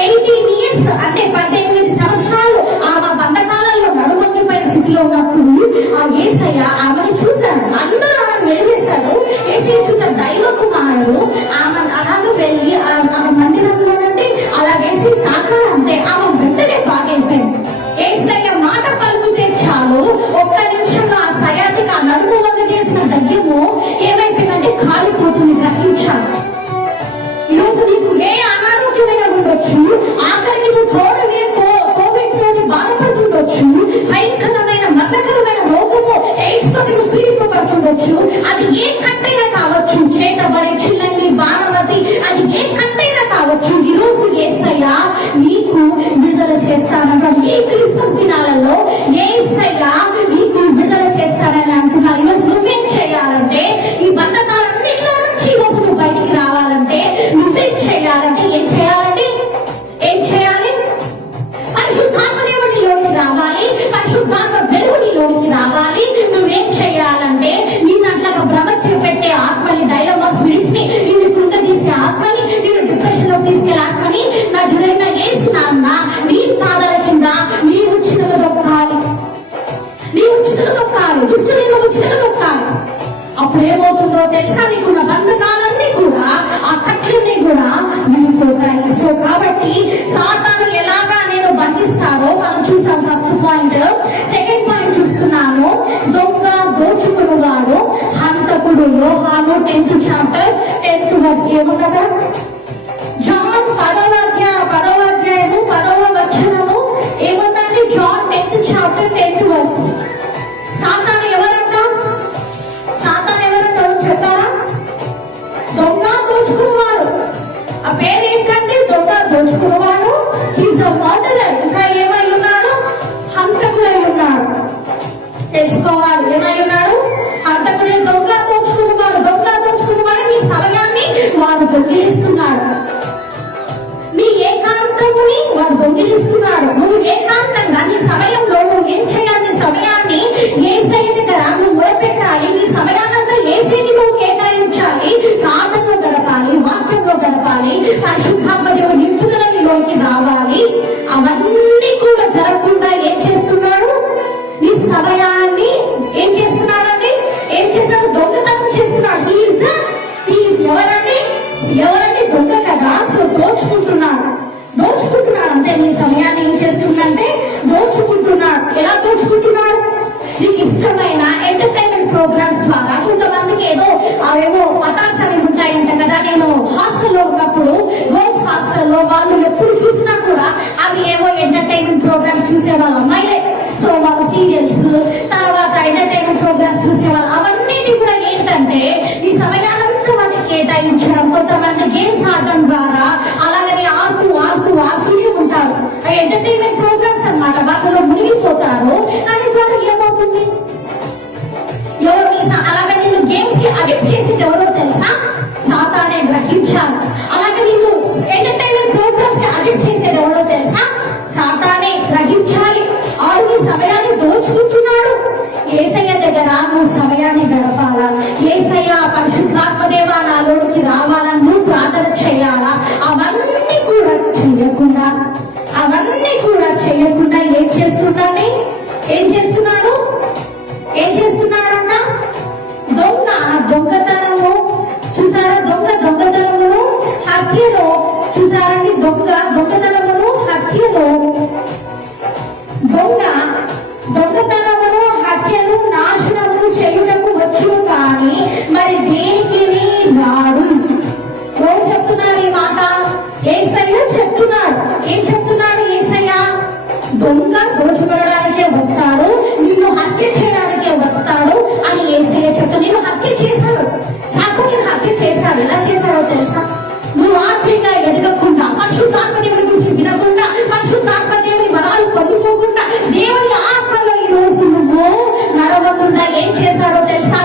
18 years అంటే 18 సంవత్సరాలు ఆమె బంధకాలలో నడుమొంగిపోయిన స్థితిలో ఉన్నప్పుడు ఆ యేసయ్య ఆమెను చూశాడు. అందరూ ఆమెను వెలివేశారు. యేసయ్య చూశాడు, దైవ కుమారుడు. ఆమె అలాగే వెళ్ళి ఆమె మందిరంలో నుండి అలాగేసి తాకాలంటే ఆమె వెంటనే బాగైపోయింది. యేసయ్య మాట పలుకుతే చాలు, ఒక్క నిమిషంలో ఆ సయాటిక నడుము వంగ చేసిన దయ్యము ఏమైపోయిందంటే కాలిపోతుంది. గ్రహించాలి. ఈరోజు నీకు ఏ అనారోగ్యమైన ఉండొచ్చు, ఆఖరికి నువ్వు తోడనే కోవిడ్ తోటి బాధపడుతుండొచ్చు, భయంకరమైన మతకరమైన రోగము ఎయిడ్స్ తోటి నువ్వు పీడిపడుతుండొచ్చు. అది ఏ కట్టైనా కావచ్చు, చేతబడి, చిల్లంగి, బాణమతి, అది ఏ కట్టైనా కావచ్చు. ఈరోజు యేసయ్య నీకు విడుదల చేస్తానంటాడు. ఈ క్రిస్మస్ దినాలలో యేసయ్య నీకు విడుదల చేస్తానని అంటున్నాడు. ఈరోజు నువ్వేం చేయాలంటే ఈ బంధకాలన్నింటిలో నుంచి ఈరోజు నువ్వు బయటికి రావాలంటే నువ్వేం చేయాలంటే ఏం చేయాలి? పరిశుద్ధాత్మ దేవుడిలోకి రావాలి, పరిశుద్ధాత్మ వెలుగులోకి రావాలి. నువ్వేం చేయాలంటే నీ దాంట్లో భ్రమత్యం పెట్టే ఆత్మని, డైలమా స్పిరిట్స్ ని, నిన్ను కృంగదీసే ఆత్మని, నిన్ను డిప్రెషన్ లో తీసుకెళ్లే ఆత్మని నా జుడైన యేసు నామమున నీ పాదాల కింద నీ ఉచ్చిన అప్పుడు ఏమవుతుందో తెలుసా? నీకున్న బంధకాలన్నీ కూడా, ఆ కట్లన్నీ కూడా విడిపోతాయి. సో కాబట్టి సాతాను ఎలాగా నేను బంధిస్తాడో మనం చూసాం. First point. సెకండ్ పాయింట్ చూస్తున్నాను, దొంగ దోచుకుని వాడు హంతకుడు. యోహాను 10th chapter 10th verse ఏమున్నదా? John 10వ అధ్యాయము 10వ వచనము ఏముందండి? John 10th chapter 10th verse. సాతాను ఎవరంట? సాతాను ఎవరంట చెప్తారా? దొంగ దోచుకున్నవాడు. ఆ పేరు ఏంటంటే దొంగ దోచుకున్నవాడు. Is a murderer. ఇంకా ఏమై ఉన్నాడు? హంతకుడై ఉన్నాడు. తెలుసుకోవాలి, ఏమై ఉన్నాడు? హంతకుడే. దొంగ దోచుకున్నవాడు. దొంగ దోచుకున్నవాడు నీ సమయాన్ని వాడు దొంగిలిస్తున్నాడు. నీ ఏకాంతముని వాడు దొంగిలిస్తున్నాడు. నువ్వు ఏకాంతంగా నీ సమయంలో నువ్వు ఏం చేయాలి? నీ సమయాన్ని యేసయ్య దగ్గర నువ్వు మొదలుపెట్టాలి. నీ సమయాన్నంతా యేసయ్యకి నువ్వు కేటాయించాలి. ప్రార్థనలో గడపాలి, వాక్యంలో గడపాలి, పరిశుద్ధాత్మ దేవుడి నింపుదలలోకి రావాలి. అవన్నీ కూడా జరగకుండా ఏం చేస్తున్నాడు? నీ సమయాన్ని ఏం చేస్తున్నాడండి? ఏం చేస్తున్నాడు? దొంగతనం చేస్తున్నాడు. ఎవరండి? ఎవరండి? దొంగ కదా. సో దోచుకుంటున్నాడు. అంటే నీ సమయాన్ని ఏం చేస్తుందంటే దోచుకుంటున్నాడు. ఎలా దోచుకుంటున్నాడు? నీకు ఇష్టమైన ఎంటర్టైన్మెంట్ ప్రోగ్రామ్స్ ద్వారా. కొంతమందికి అవేవో పతాసాలు ఉంటాయంట కదా. నేను హాస్టల్లో ఉన్నప్పుడు గర్ల్స్ హాస్టల్లో వాళ్ళు ఎప్పుడు చూసినా కూడా అవి ఏవో ఎంటర్టైన్మెంట్ ప్రోగ్రామ్స్ చూసేవాళ్ళు అమ్మాయిలే. సో వాళ్ళ సీరియల్స్, తర్వాత ఎంటర్టైన్మెంట్ ప్రోగ్రామ్స్ చూసేవాళ్ళు. అవన్నిటి కూడా ఏంటంటే ఈ సమయాలంతా వాటికి కేటాయించడం. కొంతమంది గేమ్స్ ఆడడం ద్వారా అలాగని ఆడుతూనే ఉంటారు. ఆ ఎంటర్టైన్మెంట్ ప్రోగ్రామ్స్ అన్నమాట. వాటిలో మునిగిపోతారు. కానీ ద్వారా ఏమవుతుంది? అలాగే నేను గేమ్స్ కి అడిక్ట్ చేసి ఎవరో తెలుసా? సాతానే. గ్రహించాను. అలాగే నేను ఎంటర్టైన్మెంట్ ప్రోగ్రామ్స్ కి అడిక్ట్ చేసేది ఎవరో తెలుసా? సాతానే. గ్రహించాలి. ఆడు నీ సమయాన్ని దోచుకుంటున్నాడు. యేసయ్య దగ్గర నువ్వు సమయాన్ని గడపాలా? యేసయ్య పరిశుద్ధాత్మదేవా నాలోకి రావాలని నువ్వు ప్రార్థన చేయాలా? అవన్నీ కూడా చేయకుండా ఏం చేస్తున్నాడు? అన్న దొంగతనము చూసారా? దొంగతనమును హత్యను చూసారండి? దొంగతనమును హత్యను దొంగతనమును హత్యను నాశనము చేయుటకు వచ్చును కానీ మరి దేనికి రాడు. ఎవరు చెప్తున్నారు ఈ మాట? యేసయ్య చెప్తున్నాడు. ఏం చెప్తున్నాడు యేసయ్య? దొంగ దోచుకోవడానికే వస్తాడు, నిన్ను హత్య చేయడానికే వస్తాడు అని యేసయ్య చెప్తాడు. నిన్ను హత్య చేశాడు. సాతాను హత్య చేశాడు. ఎలా చేశాడో తెలుసా? నువ్వు ఆత్మీయంగా ఎదగకుండా, పరిశుద్ధాత్మ దేవుని గురించి వినకుండా, పరిశుద్ధాత్మ దేవుని వరాలు పొందుకోకుండా, దేవుని ఆత్మలో ఈ రోజు నువ్వు నడవకుండా ఏం చేశాడో తెలుసా?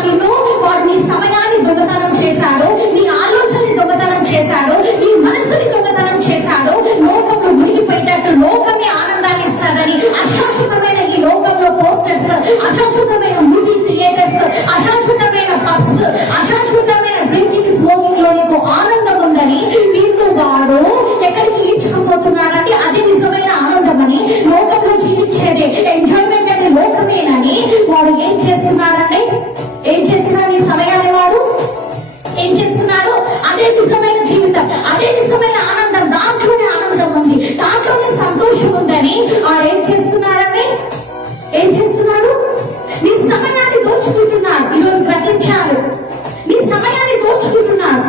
వాడు నీ సమయాన్ని దొంగతనం చేశాడు, నీ ఆలోచనని దొంగతనం చేశాడు, నీ మనసుని దొంగతనం చేశాడు. లోకంలో మునిగిపోయేటట్టు లోకమే ఆనందాన్ని ఇస్తాడని అశాశ్వతమైన ఈ లోకంలో పోస్టర్స్, అశాశ్వతమైన మూవీ థియేటర్స్, అశాశ్వతమైన పబ్స్, అశాశ్వతమైన డ్రింకింగ్ స్మోకింగ్ లో నీకు ఆనందం ఉందని నిన్ను వాడు ఎక్కడికి ఈడ్చుకుపోతున్నాడంటే అది నిజమైన ఆనందం అని, లోకంలో జీవించేదే ఎంజాయ్మెంట్ అంటే లోకమేనని వాడు ఏం చేస్తున్నాడంటే ఈ సమయాన్ని వాడు ఏం చేస్తున్నాడు? అదే నిజమైన జీవితం, అదే నిజమైన ఆనందం, దాంట్లోనే ఆనందం ఉంది, దాంట్లోనే సంతోషం ఉందని వాడు ఏం చేస్తున్నాడు? నీ సమయాన్ని దోచుకుంటున్నాడు. ఈరోజు గ్రహించాలి. నీ సమయాన్ని దోచుకుంటున్నాడు,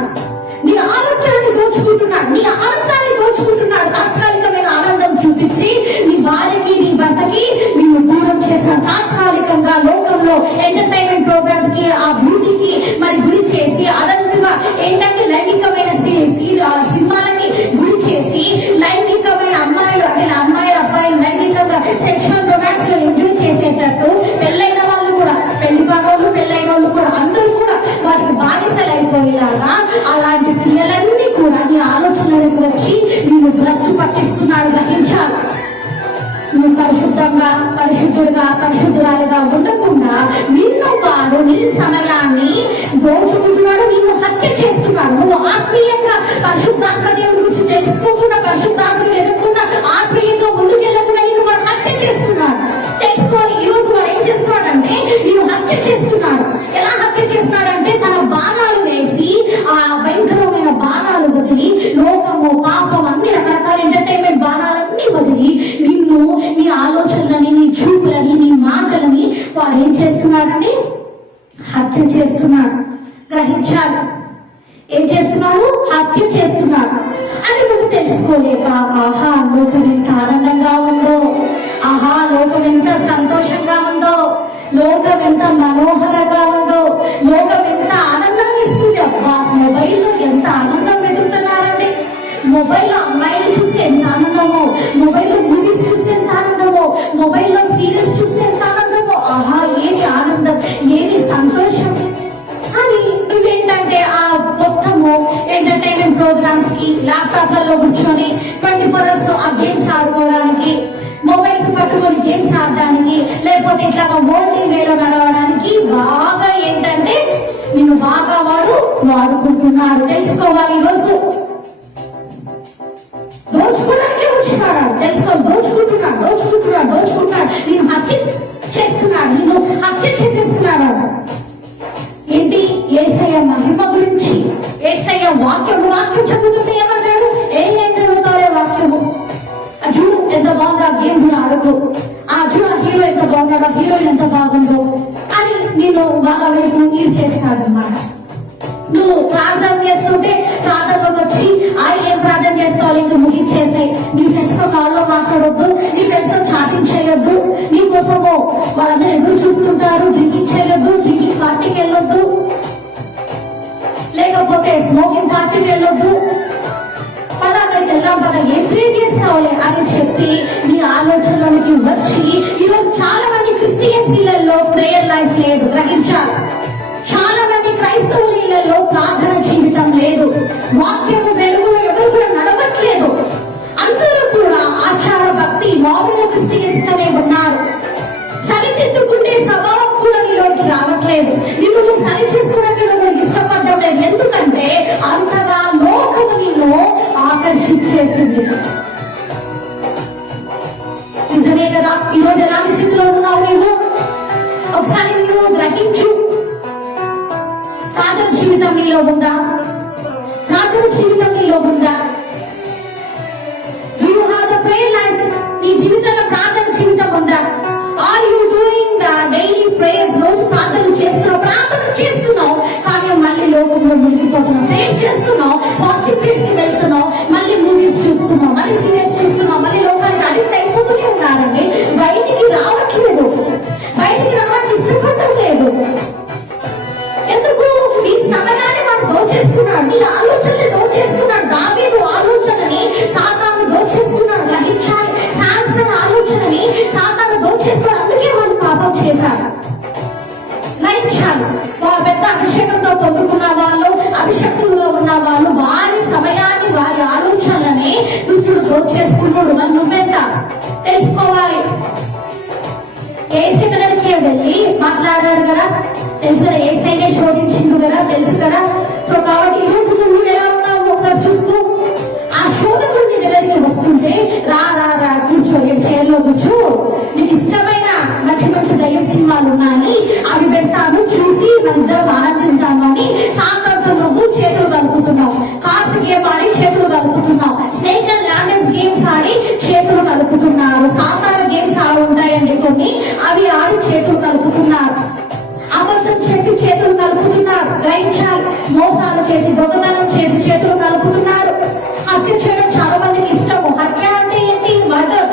నీ ఆలోచనని దోచుకుంటున్నాడు, నీ ఆనందాన్ని దోచుకుంటున్నాడు. తాత్కాలికమైన ఆనందం చూపించి నీ భార్యకి, నీ భర్తకి నిన్ను దూరం చేశాడు. తాత్కాలికంగా లోకంలో ఎంటర్టైన్మెంట్ ప్రోగ్రామ్స్ కి, ఆ బ్యూటీకి మరి గురి చేసి, అదంతగా ఏంటంటే లైంగికమైన సినిమాలకి గురి చేసి, లైంగికమైన అమ్మాయిలు అబ్బాయిలు లైంగికంగా సెక్షువల్ రొమాన్స్ లో ఎంజాయ్ చేసేటట్టు పెళ్ళైన వాళ్ళు కూడా, పెళ్ళైన వాళ్ళు కూడా అందరూ కూడా వాటికి బానిసలు అయిపోయేలాగా అలాంటి క్రియలన్నీ కూడా నీ ఆలోచనలకు వచ్చి నిన్ను భ్రష్టు పట్టిస్తున్నాడు. గ్రహించాలి. నువ్వు పరిశుద్ధురాలుగా ఉండకుండా నిన్ను వాడు నీ సమయాన్ని దోచుకుంటున్నాడు, నిన్ను హత్య చేస్తున్నాడు. నువ్వు ఆత్మీయంగా పరిశుద్ధాత్మ దేవుని గురించి తెలుసుకోకుండా, పరిశుద్ధాత్మను ఎదుర్కొన్నా, ఆత్మీయంగా ముందుకెళ్ళకుండా నిన్ను వాడు హత్య చేస్తున్నాడు. తెలుసుకోవాలి. ఈ రోజు వాడు ఏం చేస్తున్నాడంటే నిన్ను హత్య చేస్తున్నాడు. ఎలా హత్య చేస్తున్నాడంటే చేస్తున్నాడండి? హత్య చేస్తున్నాడు. గ్రహించాలి. ఏం చేస్తున్నాడు? హత్య చేస్తున్నాడు. అది నువ్వు తెలుసుకోలేక ఆహా లోకం ఎంత ఆనందంగా ఉందో, ఆహా లోకం ఎంత సంతోషంగా ఉందో, లోకం ఎంత మనోహరంగా ఉందో, లోకం ఎంత ఆనందం ఇస్తుంది. అబ్బా మొబైల్లో ఎంత ఆనందం వెతుకుతున్నారండి. మొబైల్లో అమ్మాయిలు చూస్తే ఎంత ఆనందమో, మొబైల్లో మూవీస్ చూస్తే ఎంత ఆనందమో, మొబైల్లో సీరియల్స్ చూస్తే ఎంత ఆనందమో. ఆహా ఏమి ఆనందం, ఏమి సంతోషం. అని నువ్వేంటంటే ఆ మొత్తము ఎంటర్టైన్మెంట్ ప్రోగ్రామ్స్ కి ల్యాప్టాప్లలో కూర్చొని 24 hours ఆ గేమ్స్ ఆడుకోవడానికి, మొబైల్స్ పట్టుకొని గేమ్స్ ఆడడానికి, లేకపోతే ఇట్లా ఓల్డీ వేలో నడవడానికి బాగా ఏంటంటే నేను బాగా వాడుకుంటున్నాడు. తెలుసుకోవాలి. ఈరోజు దోచుకోవడానికే వచ్చినాడు. తెలుసుకో, దోచుకుంటున్నాడు. నేను హత్య చేస్తున్నాడు, నేను హత్య చేసేస్తున్నాడు. ఏంటి? యేసయ్య మహిమ గురించి, యేసయ్య వాక్యం చదువుతుంటే ఏమన్నాడు? ఏం చదువుతాడే వాక్యము. చూడు ఎంత బాగుందా గేమ్ కూడా ఆడుకో, ఆ చూడు హీరో ఎంత బాగున్నాడు, హీరోయిన్ ఎంత బాగుందో అని నేను వాళ్ళ వైపు ఇది చేస్తాడు అన్నమాట. నువ్వు ప్రార్థన చేస్తుంటే ప్రార్థనలోకి వచ్చి ఏం ప్రార్థన చేసుకోవాలి ఇంకా ముగించేసాయి. నీ ఫ్రెండ్స్ తో కాల్లో మాట్లాడొద్దు, నీ ఫ్రెండ్స్ తో చాటింగ్ చేయొద్దు, నీ కోసము వాళ్ళందరూ ఎదురు చూస్తుంటారు. డ్రింకింగ్ చేయొద్దు, డ్రింకింగ్ పార్టీకి వెళ్ళొద్దు, లేకపోతే స్మోకింగ్ పార్టీకి వెళ్ళొద్దు, పదా అక్కడికి వెళ్దాం పదా ఏం ప్రే చేస్తావులే అని చెప్పి నీ ఆలోచనలోనికి వచ్చి ఈరోజు చాలా మంది క్రిస్టియన్సీలలో ప్రేయర్ లైఫ్ లేదు. గ్రహించాలి. చాలా మంది క్రైస్తవులలో ప్రార్థన జీవితం లేదు. వాక్యము వెలుగులో ఎవరు కూడా నడవట్లేదు. అందరూ కూడా ఆచార భక్తి మామూలు క్రిస్టియన్స్ అనే ఉన్నారు. సరిదిద్దుకుంటే స్వభావం కూడా నీలోకి రావట్లేదు. నువ్వు సరి చేసుకోవడానికి నువ్వు ఇష్టపడడం లేదు. ఎందుకంటే అంతగా లోకము నిన్ను ఆకర్షించేసింది. నిజమే కదా? ఈరోజు ఎలాంటి స్థితిలో ఉన్నావు నీవు? ఒకసారి నువ్వు గ్రహించు. ప్రార్థన జీవితం నీలో ఉందా? Do you have the prayer life? నీ జీవితంలో ప్రార్థన జీవితం ఉందా? Are you doing the daily prayers? రోజు ప్రార్థన చేస్తున్నావు కానీ మళ్ళీ లోకంలో మునిగిపోతున్నావు. ప్రేయర్ చేస్తున్నావు, పాజిటివ్ ప్లేస్ కి వెళ్తున్నావు, మళ్ళీ మూవీస్ చూస్తున్నావు, మళ్ళీ సీరియల్స్ చూస్తున్నావు, మళ్ళీ లోకానికి అడిక్ట్ అయిపోతూనే ఉన్నారండి. బయటికి రావట్లేదు, బయటికి రావడానికి ఇష్టపడటం లేదు. ఎందుకు? ఈ సమయాన్ని మనం దోచేసుకున్నాడు, నీ ఆలోచనని దోచేసుకున్నాడు. దావీదు ఆలోచనని సాతాను దోచేసుకున్నాడు. గ్రహించాలి. శాంసన్ ఆలోచనని సాతాను దోచేసుకున్నాడు. అందుకే వాళ్ళు పాపం చేశారు. గ్రహించాలి. వారు పెద్ద అభిషేకంతో పొందుకున్న వాళ్ళు, అభిషక్తుల్లో ఉన్న వాళ్ళు వారి సమయాన్ని, వారి ఆలోచనలని దుష్టుడు దోచేసుకున్నాడు. మరి నువ్వెంత తెలుసుకోవాలి. ఏసైకి వెళ్ళి మాట్లాడారు కదా, తెలుసు కదా, ఏసైనే శోధించిండు కదా, తెలుసు కదా. సో కాబట్టి ఈరోజు నువ్వు ఎలా ఉన్నావు ఒకసారి చూస్తూ, ఆ శోధకుడు నీ దగ్గరికి వస్తుంటే రా కూర్చో, చైర్లో కూర్చో, నీకు ఇష్టమైన మంచి దయ్యం సినిమాలు ఉన్నాయి అవి పెడతాను, చూసి మనిద్దరం ఆనందిస్తాము అని సాయంత్రం నువ్వు చేతులు కలుపుతున్నావు. కార్స్ గేమ్ ఆడి చేతులు కలుపుతున్నావు, స్నేక్ అండ్ ల్యాండర్స్ గేమ్స్ ఆడి చేతులు కలుపుతున్నారు, సాధారణ గేమ్స్ ఆడి ఉంటాయండి కొన్ని, అవి ఆడి చేతులు కలుపుతున్నారు, అబద్ధం చెప్పి చేతులు కలుపుతున్నారు. గ్రహించాలి. మోసాలు చేసి, దొంగతనం చేసి చేతులు కలుపుతున్నారు. హత్య చేయడం చాలా మందికి ఇష్టము. హత్య అంటే ఏంటి? మర్డర్.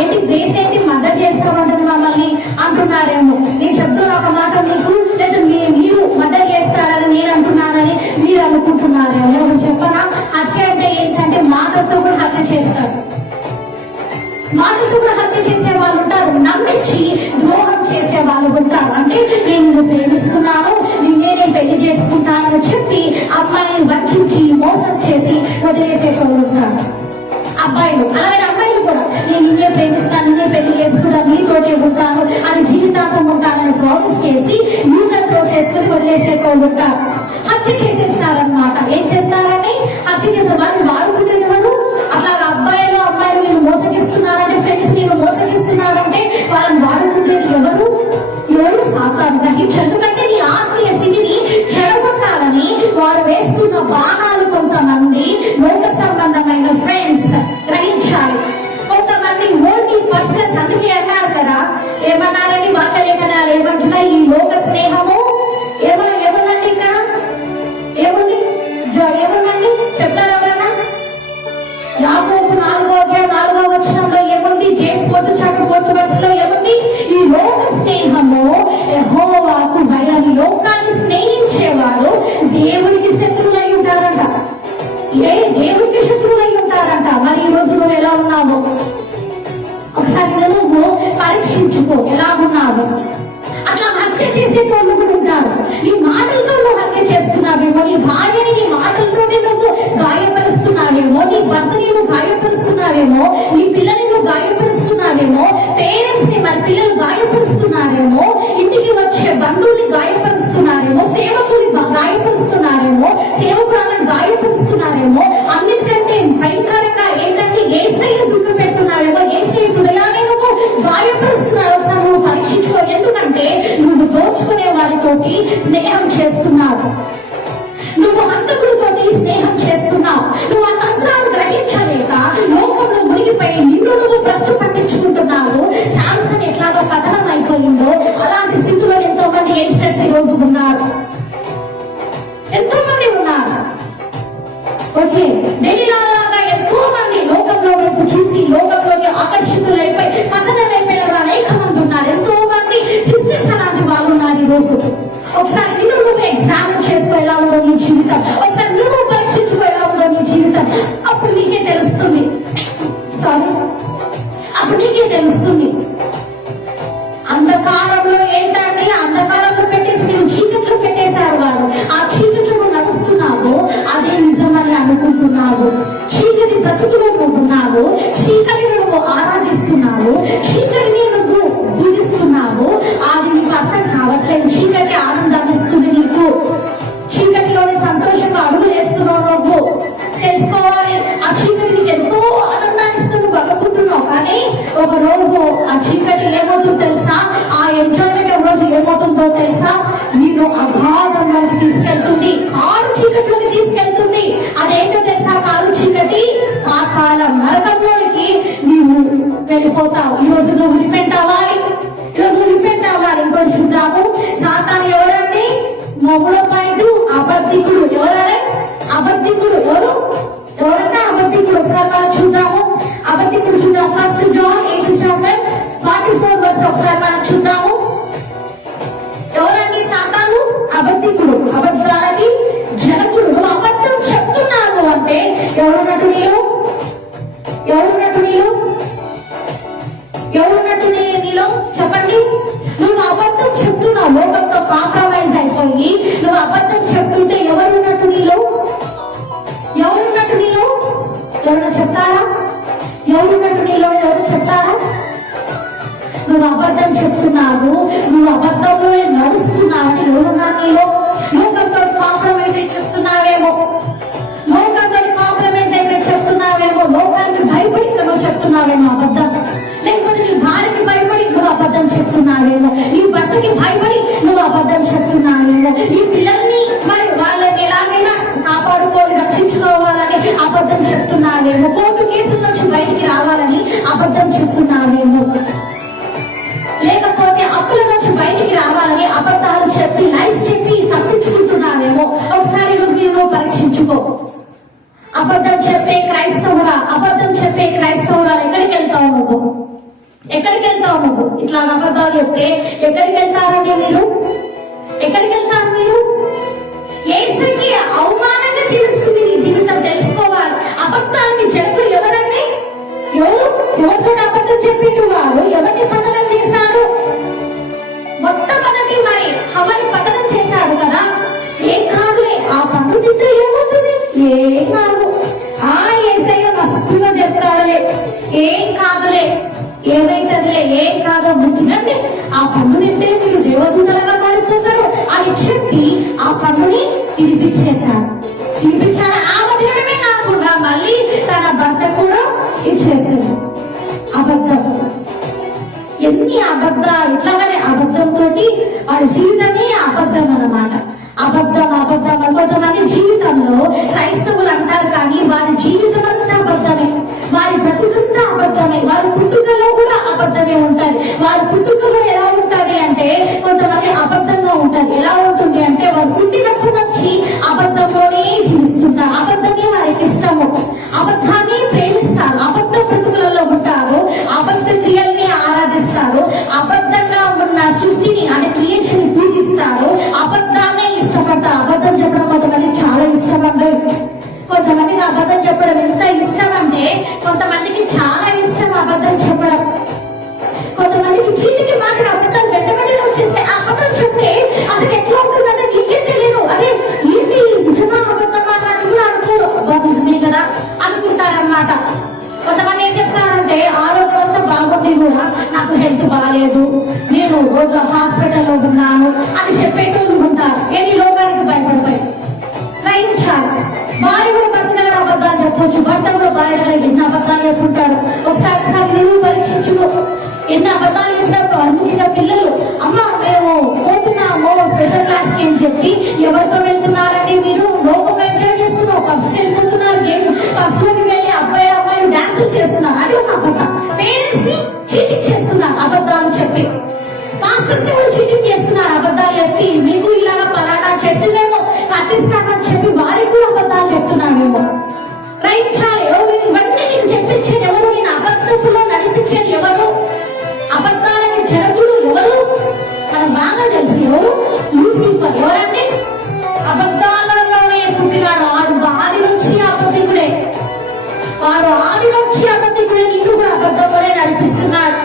ఏంటి? గ్రేస్ ఏంటి? మర్డర్ చేసుకోమంటుంది మమ్మల్ని అంటున్నారేమో. నేను చెప్తున్నా ఒక మాట మీకు, లేదా మీరు మర్డర్ చేస్తారని నేను అంటున్నానని మీరు అనుకుంటున్నారేమో. నేను చెప్పనా? హత్య అంటే ఏంటంటే మాటతో కూడా హత్య చేస్తారు. మాటతో కూడా హత్య చేసే వాళ్ళు ఉంటారు, నమ్మించి ద్రోహం చేసే వాళ్ళు ఉంటారు. అంటే నేను నిన్ను ప్రేమిస్తున్నాను, నేను పెళ్లి చేసుకుంటానని చెప్పి అమ్మాయిని వంచి మోసం చేసి వదిలేసే వాళ్ళు ఉంటారు. అబ్బాయిలు అలాగే అమ్మాయిలు కూడా నేను నిన్నే ప్రేమిస్తాను, నిన్నే పెళ్లి చేసుకుంటాను, నీతోటే ఉంటాను అని జీవితాంతం ఉంటానని ప్రామిస్ చేసి యూజర్ తో చేసుకుని వదిలేసే వాళ్ళు ఉంటారు. హత్య చేసేస్తారనమాట. ఏం చేస్తారని హత్య చేసే వాళ్ళు వాడుకుంటున్నారు. అట్లాగా అబ్బాయిలు అమ్మాయిలు నేను మోసగిస్తున్నారంటే, ఫ్రెండ్స్ నేను మోసగిస్తున్నారంటే వాళ్ళని వాడుకుంటేది ఎవరు? సాతాను. ఎందుకంటే నీ ఆత్మీయ స్థితిని చెడగొట్టాలని వాడు వేస్తున్న బాణాలు కొంతమంది లోక సంబంధమైన ఫ్రెండ్స్. గ్రహించాలి. కొంతమంది ఓన్లీ పర్సన్స్. అందుకే అన్నారు కదా, ఏమన్నారని వాక్య లేఖనాలు ఏమంటున్నా, ఈ లోక తోటి స్నేహం చేస్తున్నావు, నువ్వు హంతకుడితోటి స్నేహం చేస్తున్నావు. నువ్వు ఆ తంత్రాలు గ్రహించలేక లోకంలో మునిగిపోయి నిన్ను నువ్వు భ్రష్టు పట్టించుకుంటున్నావు. శాంసన్ ఎట్లాగో పతనం అయిపోయిందో అలాంటి స్థితిలో ఎంతో మంది యంగ్స్టర్స్ ఈ రోజు ఉన్నారు, ఎంతో మంది ఉన్నారు. ఓకే, డెలిలాగా ఎంతో మంది లోకంలో వైపు చూసి లోకంలోకి ఆకర్షితులైపోయి పతనమైపోయిన వారు అనేక మంది ఉన్నారు. ఎంతో మంది సిస్టర్స్ అలాంటి వాళ్ళు ఉన్నారు ఈ రోజు. ఒకసారి నిన్ను నువ్వు ఎగ్జామిన్ చేసుకో, ఎలా ఉందో నీ జీవితం. ఒకసారి నువ్వు పరీక్షించుకో, ఎలా ఉందో నీ జీవితం. అప్పుడు నీకే తెలుస్తుంది, అప్పుడు నీకే తెలుస్తుంది. అంధకారంలో ఏంటంటే అంధకారంలో పెట్టేసి నేను చీకట్లో పెట్టేశారు వాడు. ఆ చీకట్లో నువ్వు నడుస్తున్నావు, అదే నిజమని అనుకుంటున్నావు. చీకటి బ్రతుకులో ఉంటున్నావు, చీకటిని నువ్వు ఆరాధిస్తున్నావు, చీకటిని నువ్వు పూజిస్తున్నావు. అది నీకు అర్థం కావట్లేదు. చీకటి ఆనందాన్ని ఇస్తుంది నీకు, చీకటిలోని సంతోషంగా అడుగులు వేస్తున్నావు నువ్వు. తెలుసుకోవాలి, ఆ చీకటి నీకు ఎంతో ఆనందాన్ని ఇస్తూ నువ్వు అనుకుంటున్నావు. కానీ ఒక రోజు ఆ చీకటి ఏమవుతుందో తెలుసా? ఆ ఎంజాయ్మెంట్ ఒక రోజు ఏమవుతుందో తెలుసా? నిన్ను అగాధంలోకి తీసుకెళ్తుంది, కారు చీకట్లోకి తీసుకెళ్తుంది. అదేంటో తెలుసా? కారు చీకటి పాతాళ నరకంలోనికి నీవు వెళ్ళిపోతావు. ఈ రోజు నువ్వు రిపెంట్ అవ్వాలి, ఈరోజు రిపెంట్ అవ్వాలి. ఇంకోటి చూద్దాము, సాతాను ఎవరండి? మొగుడో పాయింట్ అబద్ధికుడు. ఎవరంటే అబద్ధికుడు? ఎవరంటే అబద్ధికుడు? ఒకసారి మనం చూద్దాము, అబద్ధికుడు చూద్దాం. ఫస్ట్ జాన్ 8:44 ఒకసారి మనం చూద్దాము. ఎవరండి సాతాను? అబద్ధికుడు, అబద్ధాలకి జనకుడు. నువ్వు అబద్ధం చెప్తున్నావు అంటే ఎవరున్నట్టు నీలో? ఎవరున్నట్టు నీలో? ఎవరున్నట్టు నీలో చెప్పండి. నువ్వు అబద్ధం చెప్తున్నావు, లోకంతో కాంప్రమైజ్ అయిపోయి నువ్వు అబద్ధం చెప్తుంటే ఎవరున్నట్టు నీలో? ఎవరున్నట్టు నీలో? ఎవరైనా చెప్తారా? ఎవరున్నట్టు నీలో? ఎవరు చెప్తారా? నువ్వు అబద్ధం చెప్తున్నావు, నువ్వు అబద్ధంలో నడుస్తున్నావు అంటే ఎవరున్నా నీలో? లోకంతో కాంప్రమైజ్ అయి చెప్తున్నావేమో, లోకంతో కాంప్రమైజ్ అయితే చెప్తున్నావేమో, లోకానికి భయపడి నువ్వు చెప్తున్నావేమో అబద్ధం. లేకపోతే నీ భార్యకి భయపడి నువ్వు అబద్ధం చెప్తున్నావేమో, నీ భర్తకి భయపడి నువ్వు అబద్ధం చెప్తున్నావేమో, నీ పిల్లల్ని మరి వాళ్ళని ఎలాగైనా కాపాడుకోవాలి, రక్షించుకోవాలని అబద్ధం చెప్తున్నావేమో, కోర్టు కేసుల నుంచి బయటికి రావాలని అబద్ధం చెప్తున్నావేమో, లేకపోతే అప్పుల నుంచి బయటికి రావాలని అబద్ధాలు చెప్పి లైఫ్ చెప్పి తప్పించుకుంటున్నావేమో. ఒకసారి నువ్వు పరీక్షించుకో. అబద్ధం చెప్పే క్రైస్తవుడా, అబద్ధం చెప్పే క్రైస్తవుడా, ఎక్కడికి వెళ్తావు నువ్వు? ఎక్కడికి వెళ్తావు నువ్వు? ఇట్లా అబద్ధాలు చెప్తే ఎక్కడికి వెళ్తారండి మీరు? ఎక్కడికి వెళ్తారు మీరు? యేసుకి అవమానంగా జీవిస్తుంది నీ జీవితం. తెలుసుకోవాలి, అబద్ధానికి జనకుడు ఎవరండి? ఎవరితో అబద్ధం చెప్పిండు వాడు? ఎవరిని పతనం చేశాడు? మొట్టమొదటి మరి హవని పతనం చేశాడు కదా. ఏం కాదులే, ఆ పన్ను తింటే ఏమవుతుంది? ఏం కాదు, ఆ యేసయ్య మస్తుగా చెప్తాడులే, ఏం కాదులే, ఏమైతుందిలే, ఏం కాదో తినండి, ఆ పన్ను తింటే మీరు దేవదూతలుగా మారిపోతారు అని చెప్పి ఆ పన్నుని తినిపించేశాడు. ఆమె తినడమే కాకుండా మళ్ళీ తన భర్త కూడా ఇచ్చేసాడు. అబద్ధం, ఎన్ని అబద్ధాలు! ఇట్లాగనే అబద్ధంతో వాడి జీవితమే అబద్ధం అన్నమాట. అబద్ధం అబద్ధం అబద్ధం అనే జీవితంలో క్రైస్తవులు అంటారు, కానీ వారి జీవితం అంతా అబద్ధమే, వారి బ్రతుకంతా అబద్ధమే, వారి పుట్టుకలో కూడా అబద్ధమే ఉంటాయి. వారి పుట్టుకలో ఎలా ఉంటుంది అంటే కొంతమంది అబద్ధంగా ఉంటుంది. ఎలా ఉంటుంది అంటే వారు పుట్టినప్పటి నుంచి అబద్ధంలోనే జీవిస్తుంటారు, అబద్ధమే వారికి ఇష్టము, అబద్ధాన్ని ప్రేమిస్తారు, అబద్ధ బ్రతుకులలో ఉంటారు, అబద్ధ క్రియల్ని ఆరాధిస్తారు, అబద్ధంగా ఉన్న సృష్టిని అంటే క్రియేషన్ పూజిస్తారు, అబద్ధాన్ని ఇష్టపడతారు. అబద్ధం చెప్పడం కొంతమందికి చాలా ఇష్టం అండి. కొంతమందికి అబద్ధం చెప్పడం ఎంత ఇష్టం అంటే కొంతమందికి చాలా ఇష్టం అబద్ధం చెప్పడం. కొంతమందికి చీటికి మాట్లాడే అబద్ధాలు వెంటనే వచ్చేస్తే ఆ అబద్ధం చెప్తే అది ఎట్లా ఉంటుందంటే నీకే తెలియదు. అదే ఏంటి నిజమా అబద్ధమా అని కూడా అనుకోరు, నిజమే కదా అనుకుంటారన్నమాట. కొంతమంది ఏం చెప్తారంటే ఆ రోజు అంతా బాగుంది కూడా నాకు హెల్త్ బాగాలేదు, నేను రోజు హాస్పిటల్లో ఉన్నాను అని చెప్పేటోళ్ళు ఉంటారు. ఏది లోకానికి భయపడిపోయి గ్రహించాలి. భార్య కూడా భర్త దగ్గర అబద్ధాలు చెప్పొచ్చు, భర్త కూడా భార్య దగ్గర ఎన్ని అబద్ధాలు చెప్పుంటారు. ఒకసారి నువ్వు పరీక్షించుకో, ఎన్ని అబద్ధాలు చెప్పినప్పుడు. అందుకే పిల్లలు అమ్మ మేము పోతున్నాము స్పెషల్ చెప్పి ఎవరితో వెళ్తున్నారంటే మీరు లోకం ఎంజాయ్ చేస్తున్నారు, ఫస్ట్ వెళ్ళిపోతున్నారు, గేమ్ ఫస్ట్ లోకి వెళ్ళి అబ్బాయిలు డాన్స్ చేస్తున్నారు, అది ఒక అబద్ధం. పేరెంట్స్ ని చీటింగ్ చేస్తున్నారు అబద్ధాలు చెప్పి, మాస్టర్స్ ని కూడా చీటింగ్ చేస్తున్నారు అబద్ధాలు చెప్పి, మీకు ఇలాగా పలానా చెట్టులేమో కట్టిస్తామని చెప్పి వారికి కూడా అబద్ధాలు చెప్తున్నాడేమో. గ్రహించాలి, ఎవరు ఇవన్నీ నీకు చెప్పించేది ఎవరు, నేను అబద్ధపులో నడిపించేది ఎవరు, అబద్ధాలకి జరగుడు ఎవరు, మనకు బాగా తెలుసు ఎవరు, లూసిఫర్. ఎవరంటే అబద్ధాలలోనే పుట్టినాడు, వాడు ఆది నుంచి అబద్ధికుడే, వాడు ఆది నుంచి అబద్ధికుడే, నీకు కూడా అబద్ధంలోనే నడిపిస్తున్నాడు.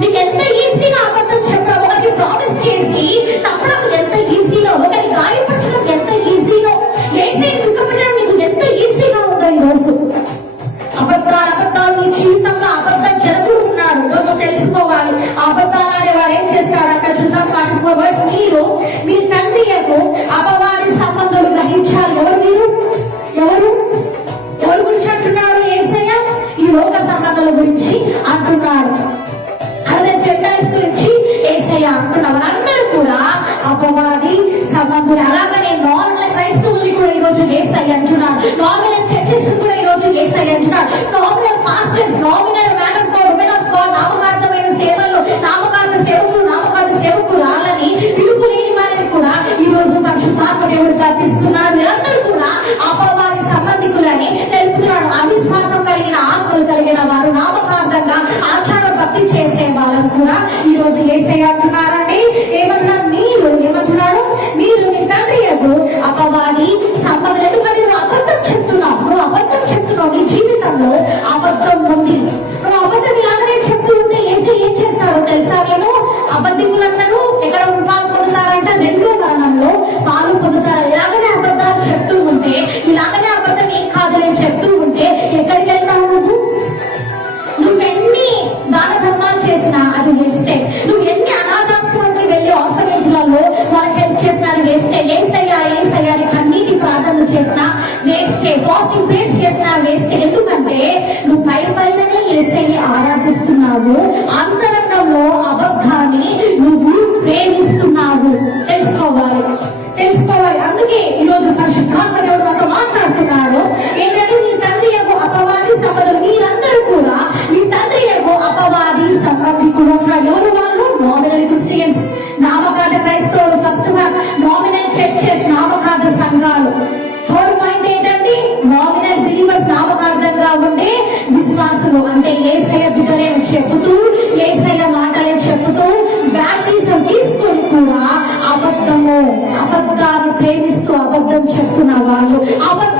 నీకు ఎంత ఈజీగా అబద్ధం చెప్పడం, ఒకరికి ప్రామిస్ చేసి తప్పడం ఎంత ఈజీలో, ఒకరి గాయపరచడం ఎంత ఈజీలో, ఏసే దుఃఖపెట్టడం నీకు ఎంత ఈజీగా ఉందో ఈ రోజు. అబద్ధాలు నీ జీవితంలో అబద్ధం జరుగుతున్నాడు, నువ్వు తెలుసుకోవాలి. అబద్ధాలు అనేవాడు ఏం చేస్తాడు, అక్కడ చూద్దాం 44 వర్స్. మీ తండ్రి అపవాది సంబంధాలు గ్రహించాలి. ఎవరు గురించి అంటున్నాడు యేసయ్య? ఈ లోక సంబంధాల గురించి అంటున్నాడు. అదే జెంటైల్స్ గురించి యేసయ్య అంటున్నాడు. అందరూ కూడా అపవాది సంబంధులు. అలాగనే నామినల్ క్రైస్తవులు కూడా ఈ రోజు యేసయ్య అంటున్నాడు, నామినల్ చర్చెస్ కూడా ఈ రోజు యేసయ్య అంటున్నాడు, nominal pastors, nominal man of God, women of God, నామకార్థమైన సేవలు, నామకార్థ సేవకులు, నామకార్థ సేవకురాలని పిలుపు లేని వారిని కూడా ఈ రోజు పరిశుద్ధాత్మ దేవుడు కల్పిస్తున్నారు. వీరందరూ కూడా అపవాది సంబంధికులని తెలుపుతున్నాడు. అవిశ్వాసం కలిగిన ఆత్మలు కలిగిన వారు, నామకార్థంగా ఆచార భక్తి చేసే వాళ్ళని కూడా ఈ రోజు యేసయ్య అంటున్నారండి. ఏమంటున్నారు? ఏమంటున్నారు? మీరు మీ తండ్రి అపవాది సంబంధం. ఎందుకంటే నువ్వు అబద్ధం చెప్తున్నావు, నీ జీవితంలో అబద్ధం ఉంది. నువ్వు అబద్ధం ఇలాగనే చెప్తూ ఉంటే యేసయ్య ఏం చేస్తాడో తెలుసా? నేను అబద్ధికులందరూ ఎక్కడ పాలు పొందుతారంటే రెండో మరణంలో పాలు పొందుతారు. ఇలాగనే అబద్ధాలు చెప్తూ ఉంటే, ఇలాగనే అబద్ధం ఏం కాదు నేను చెప్తూ ఉంటే ఎక్కడికి వెళ్తావు? నువ్వెన్ని దాన ధర్మాలు చేసినా అది వేస్తే, నువ్వు ఎన్ని అనాథాశ్రమానికి వెళ్ళి ఆర్ఫనేజ్లలో వాళ్ళకి హెల్ప్ చేసినా అది వేస్తే, యేసయ్య అని కన్నీటి ప్రార్థనలు చేసినా వేస్తే, ఫాస్టింగ్ ప్రేస్ చేసినా వేస్తే. ఎందుకంటే నువ్వు పైనే యేసయ్యని ఆరాధిస్తున్నావు, అంతరంగంలో అబద్ధాన్ని నువ్వు ప్రేమిస్తున్నావు. తెలుసుకోవాలి. అందుకే ఈరోజు పరిశుద్ధాత్మ దేవుడు మనతో మాట్లాడుతున్నాడు. ఏంటంటే నీ తండ్రి అపవాది సంబంధులు, మీరందరూ కూడా మీ తండ్రి అపవాది సంబంధికులు. ఎవరు వాళ్ళు? నామినల్ క్రిస్టియన్స్, నామకార్థ క్రైస్తవులు. ఫస్ట్ నామినల్ చర్చెస్, నామకార్థ సంఘాలు. థర్డ్ పాయింట్ ఏంటంటే నామినల్ బిలీవర్స్, నామకార్థంగా ఉండే విశ్వాసులు. అంటే యేసయ్య బిడ్డలే చెబుతూ, యేసయ్య మాటలే చెబుతూ బాప్టిజం తీసుకొని కూడా అబద్ధాన్ని ప్రేమిస్తూ అబద్ధం చెప్తున్న వాళ్ళు, అబద్ధం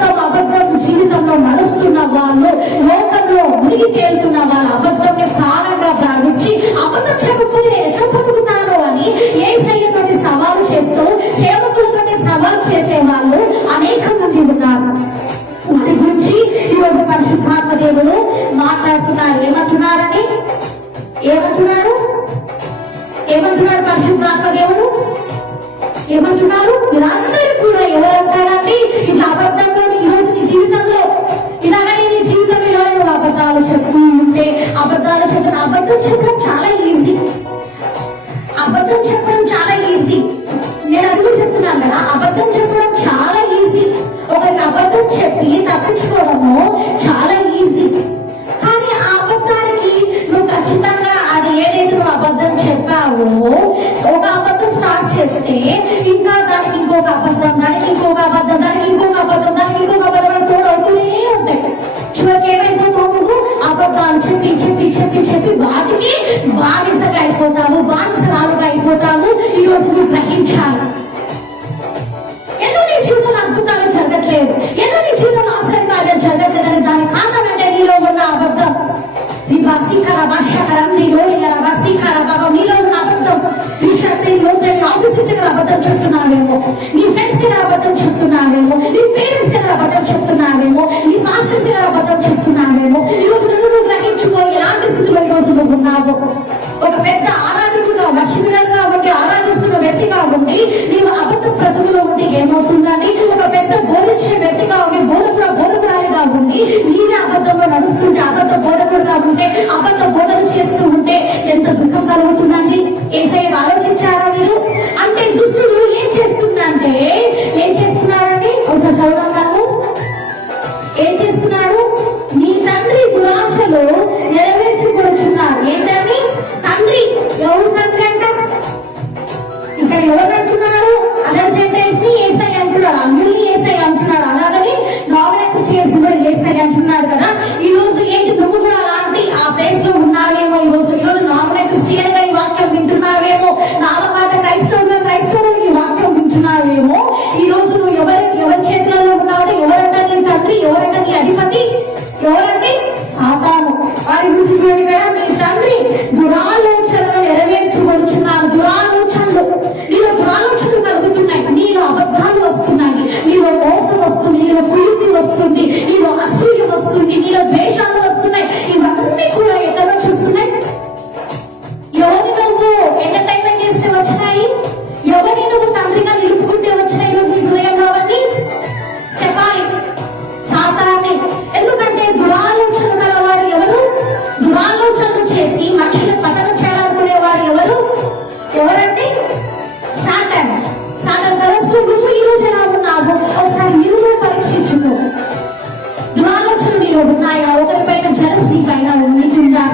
జీవితంలో నడుస్తున్న వాళ్ళు, లోకంలో మునిగి తేలుతున్న వాళ్ళు, అబద్ధంని ప్రాణంగా భావించి అబద్ధం చెప్పకపోతే ఎట్లా బతుకుతారు అని యేసయ్యతో సవాలు చేస్తూ, సేవకులతో సవాలు చేసే వాళ్ళు అనేక మంది ఉన్నారు. వారి గురించి ఈరోజు పరిశుద్ధాత్మ దేవుడు మాట్లాడుతున్నారు. ఏమంటున్నారు పరిశుద్ధాత్మ దేవుడు? ఏమంటున్నారు? మీరందరూ కూడా ఎవరంటారండి? ఇట్లా అబద్ధంలో ఈరోజు నీ జీవితంలో ఇలాగనే నీ జీవితం ఇలా నువ్వు అబద్ధాలు చెప్తూ ఉంటే, అబద్ధం చెప్పడం చాలా ఈజీ. నేను అది కూడా చెప్తున్నాను కదా, అబద్ధం చెప్పడం చాలా ఈజీ. ఒకరికి అబద్ధం చెప్పి తప్పించుకోవడము చాలా ఈజీ. కానీ ఆ అబద్ధానికి నువ్వు ఖచ్చితంగా అది ఏదైతే నువ్వు అబద్ధం చెప్పావో, ఒక అబద్ధం స్టార్ట్ చేస్తే ఇంకా దానికి ఇంకొక అబద్ధం, దానికి ఇంకొక అబద్ధం, దానికి ఇంకొక అబద్ధం, దానికి ఇంకొక అబద్ధం తోడవుతూనే ఉంటాయి. చివరికి ఏమైపోతావు? నువ్వు అబద్ధాలు చెప్పి చెప్పి చెప్పి చెప్పి వాటికి బానిసగా అయిపోతావు, బానిసరాలుగా అయిపోతావు. ఈ రోజు నువ్వు గ్రహించాలి. ఎందుకు నీ జీవితంలో అద్భుతాలు జరగట్లేదు, ఎందుకు నీ జీవితంలో ఆశ్చర్యకార్యాలు జరగట్లేదని దానికి కారణం అంటే నీలో ఉన్న అబద్ధం. నీలో ఉన్న అబద్ధం. ఆఫీసర్స్ అబద్ధం చెప్తున్నావేమో, నీ ఫ్రెండ్స్ దగ్గర అబద్ధం చెప్తున్నావేమో, నీ పేరెంట్స్ దగ్గర అబద్ధం చెప్తున్నావేమో, నీ మాస్టర్స్ దగ్గర అబద్ధం చెప్తున్నావేమో. ఈరోజు నువ్వు గ్రహించుకో ఎలాంటి స్థితిలో ఈ రోజు నువ్వు ఉన్నావు. ఒక పెద్ద ఆరాధకుడుగా, వర్షికుడుగా ఉండి ఆరాధిస్తున్న వ్యక్తిగా ఉండి నీవు అబద్ధ బ్రతుకులో ఉండి ఏమవుతుందని, ఒక పెద్ద బోధించే వ్యక్తిగా ఉండి బోధకురాలిగా ఉండి నీనే అబద్ధంలో నడుస్తుంటే, అబద్ధ బోధకుడుగా ఉంటే, అబద్ధ బోధన చేస్తూ ఉంటే ఎంత దుఃఖం కలుగుతుందండి. యేసయ్య ఆలోచించారా మీరు? అంటే దుస్తులు ఏం చేస్తుందంటే అన్యుల్ని ఏసై అంటున్నాడు, అలాగని నామినల్ క్రిస్టియన్స్ కూడా ఏసై అంటున్నాడు కదా. ఈ రోజు ఏంటి నువ్వు కూడా అలాంటి ఆ ప్లేస్ లో ఉన్నావేమో, ఈ రోజు నామినల్ క్రిస్టియన్ గా ఈ వాక్యం వింటున్నావేమో, నామమాట క్రైస్తవులు ఈ వాక్యం వింటున్నావేమో. ఈ రోజు నువ్వు ఎవరి చేతులలో ఉన్నావంటే ఎవరంట నీ తండ్రి, ఎవరంట నీ అధిపతి, ఎవరంటే సాతాను. వారి గురించి కూడా నీ తండ్రి దురాలోచనలు నెరవేర్చుకుంటున్నాను. నీలో దురాలోచనలు కలుగుతున్నాయి, నీలో అబద్ధాలు వస్తున్నాయి, నీలో మోసం వస్తుంది, నీలో కుయుక్తి వస్తుంది, నీలో అసూయ వస్తుంది, నీలో ద్వేషాలు వస్తున్నాయి. ఇవన్నీ కూడా ఎక్కడ చూస్తున్నాయి? ఎవరిని నువ్వు ఎంటర్టైన్మెంట్ చేస్తే వచ్చినాయి, ఎవరిని నువ్వు తండ్రిగా నిలుపుకుంటే వచ్చినాయి రోజు హృదయంలో అవన్నీ చెప్పాలి. సాతాన్ని. ఎందుకంటే దురాలోచనలు గలవాడు ఎవరు? దురాలోచనలు చేసి మనుషుల పతనం చేయాలనుకునేవాడు ఎవరు? ఎవరంటే సాతాన్. సాతాన్ తెలుసు. నువ్వు ఈ రోజు ఎలా ఉన్నావు ఒకసారి నువ్వు పరీక్షించుకో. దురాలోచనలు నీలో ఉన్నాయా? ఒకరిపైన జలస్ నీ పైన ఉందా?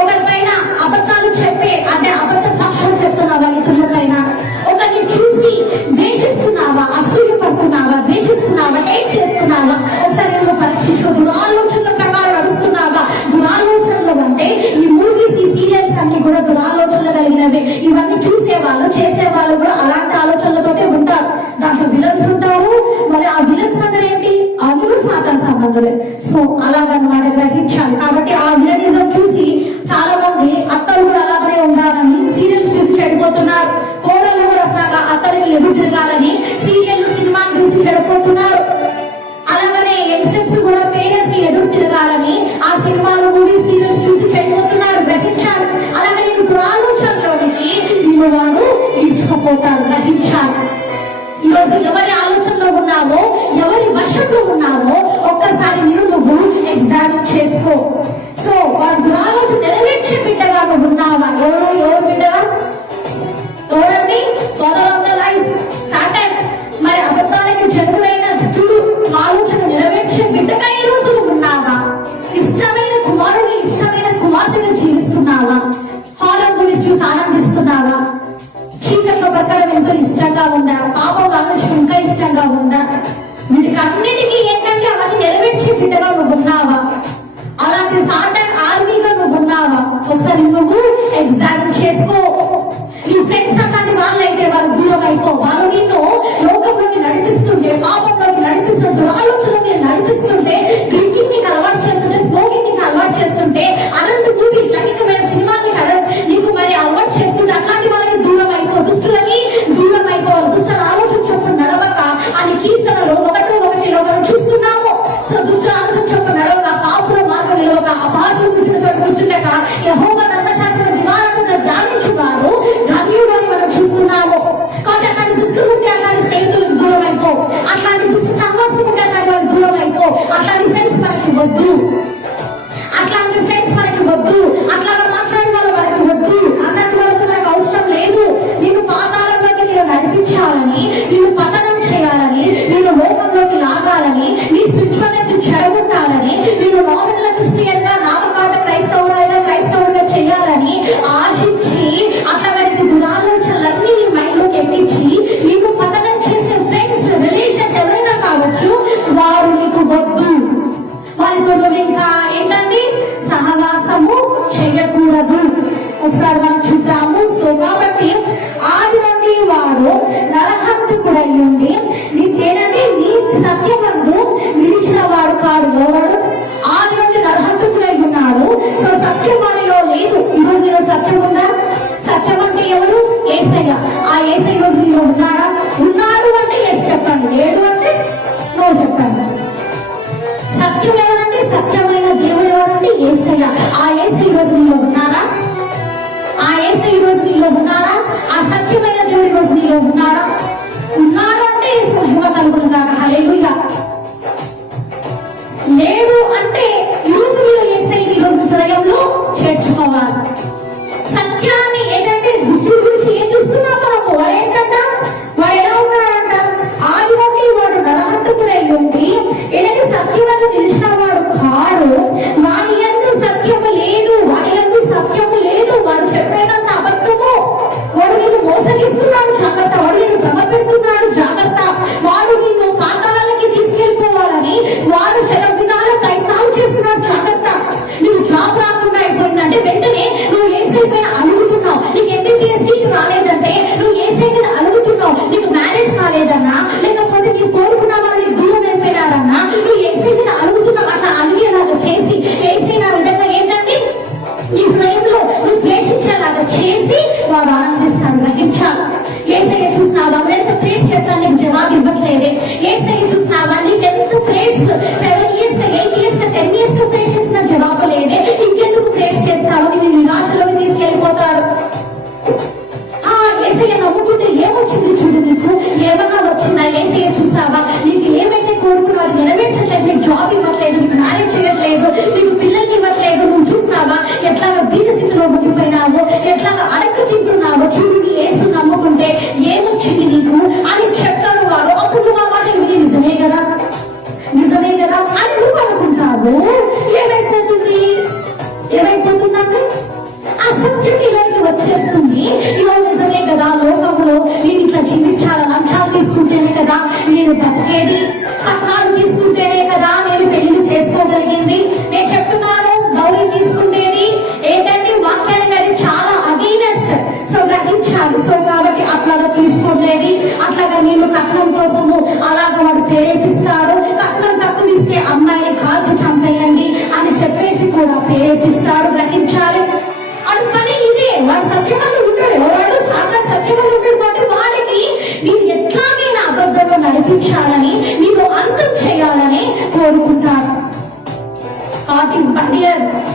ఒకరిపైన అబద్ధాలు చెప్పే అంటే అబద్ధ సాక్ష్యం చెప్తున్నావా ఇతరుల పైన? ఒకరిని చూసి ద్వేషిస్తున్నావా, అసూయ పడుతున్నావా, ద్వేషిస్తున్నావా, హేట్ చేస్తున్నావా? ఒకసారి నువ్వు పరీక్షించు. దురాలోచనల ప్రకారం నడుస్తున్నావా? దురాలోచనలు అంటే ఈ మూవీస్, ఈ సీరియల్స్ అన్ని కూడా దురాలోచనలు కలిగినవే. ఇవన్నీ చూసేవాళ్ళు చేసేవాళ్ళు కూడా అలాంటి ఆలోచనలతోటే ఉంటారు. దాంట్లో విలన్స్ ఉంటారు. మరి ఆ విలన్స్ అందరూ ఏంటి? అది సాతాను సంబంధులే. సో అలాగన్నమాట గ్రహించాలి. కాబట్టి ఆ విలనిజం చూసి చాలా మంది అత్తలు కూడా అలాగనే ఉండాలని సీరియల్స్ చూసి చెడిపోతున్నారు. కోడలు కూడా అత్తలకి ఎదురు తిరగాలని సీరియల్ సినిమాలు చూసి చెడిపోతున్నారు. అలాగనే యంగ్స్టర్స్ కూడా పేరెంట్స్ కి ఎదురు తిరగాలని ఆ సినిమాలు, మూవీస్, సీరియల్స్ చూసి చెడిపోతున్నారు. గ్రహించాలి. అలాగే నీకు ఆలోచనలోనికి నిన్ను వాడు ఈడ్చుకుపోతాడు. గ్రహించాలి. ఈరోజు ఎవరి ఆలోచనలో ఉన్నావో, ఎవరి వశంలో ఉన్నావో ఒక్కసారి నువ్వు ఎగ్జామిన్ చేసుకో. సో వారి దురాలోచన నెరవేర్చే బిడ్డగా నువ్వు ఉన్నావా? ఎవరు బిడ్డగా? ఎవరండి? Father of the life Satan. మరి అబద్ధానికి జన్ముడైన దుష్టుడు ఆలోచన నెరవేర్చే బిడ్డగా ఈ రోజు నువ్వు ఉన్నావా? ఇష్టమైన కుమారుని, ఇష్టమైన కుమార్తెగా జీవిస్తున్నావా? హారర్ మూవీస్ చూసి ఆనందిస్తున్నావా? చీకట్లో బతకడం ఎంతో ఇష్టంగా ఉందా? పాపం ఆలోచన ఇంకా ఇష్టంగా ఉందా? వీటికి అన్నిటికీ ఏంటంటే అవన్నీ నెరవేర్చే బిడ్డగా నువ్వు ఉన్నావా? అలాంటి సాతాన్ ఆర్మీగా నువ్వు ఉన్నావా? ఒకసారి నువ్వు ఎగ్జామిన్ చేసుకో. నీ ఫ్రెండ్స్ అలాంటి వాళ్ళైతే వాళ్ళు దూరం అయిపో. వాళ్ళు నిన్ను లోకంలోకి నడిపిస్తుంటే, పాపంలోకి నడిపిస్తుంటే, ఆలోచనలోకి నడిపిస్తుంటే, డ్రింకింగ్ నీకు అలవాటు చేస్తుంటే, స్మోకింగ్ నీకు అలవాటు చేస్తుంటే, అనంత మూవీస్, లైంగికమైన సినిమాని నీకు మరి అలవాటు చేస్తుంటే అట్లాంటి వాళ్ళకి దూరం అయిపో. దుస్తులకి దూరం అయిపోవాలి. దుస్తుల ఆలోచన చొప్పున నడవక అని కీర్తనలో 1:1 మనం చూస్తున్నాము. సో దుస్తుల ఆలోచన చొప్పున నడవక, పాపుల మార్గం నిలవక, అపార్థం కూర్చుండక యెహోవా ధర్మశాస్త్రం దివారాకుండా ధ్యానించున్నాడు ధన్యుడు అని మనం చూస్తున్నాము. కాబట్టి అట్లాంటి దుస్తులు ఉంటే అట్లాంటి స్నేహితులకు దూరం అయిపో. అట్లాంటి దుస్తు సహవాసం ఉంటే అట్లాంటి వాళ్ళకి దూరం అయిపో. అట్లాంటి ఫ్రెండ్స్ మనకి వద్దు. అట్లాంటి ఫ్రెండ్స్ మనకి వద్దు. అట్లాగా మాట్లాడిన వాళ్ళు మనకి వద్దు. అట్లాంటి వాళ్ళతో మనకు అవసరం లేదు. నేను పాతాళంలోకి నేను నడిపించాలని, నేను పతనం చేయాలని, నేను లోకంలోకి లాగాలని, నీ స్పిరిచువల్నెస్ చెడగొట్టాలని, నేను నామినల్ క్రిస్టియన్ గా, నామకాట క్రైస్తవులుగా చేయాలని ఆశించి అట్లాగా నీకు దురాలోచనలన్నీ నీ మైండ్ లోకి ఎక్కించి నీకు పతనం చేసే ఫ్రెండ్స్, రిలేషన్స్ ఎవరైనా కావచ్చు, వారు నీకు వద్దు. వారితో నువ్వు ఇంకా ఏంటండి సహవాసము చేయకూడదు. ఒకసారి మనం చూద్దాము. సో కాబట్టి ఆది నుండి వాడు నరహంతకుడై వీళ్ళు కట్నం కోసము అలాగ వాడు ప్రేరేపిస్తాడు. కట్నం తక్కువ ఇస్తే అమ్మాయిని కాల్చి చంపేయండి అని చెప్పేసి కూడా ప్రేరేపిస్తాడు. గ్రహించాలి. అందుకని ఇదే వాడు సత్యవంతుడు ఉంటాడు. ఎవరు సాతాను సత్యవంతుడు ఉంటాడు కాబట్టి వాడికి నేను ఎట్లాగైనా అబద్ధంలో నడిపించాలని, నేను అంతం చేయాలని కోరుకుంటాడు. కాబట్టి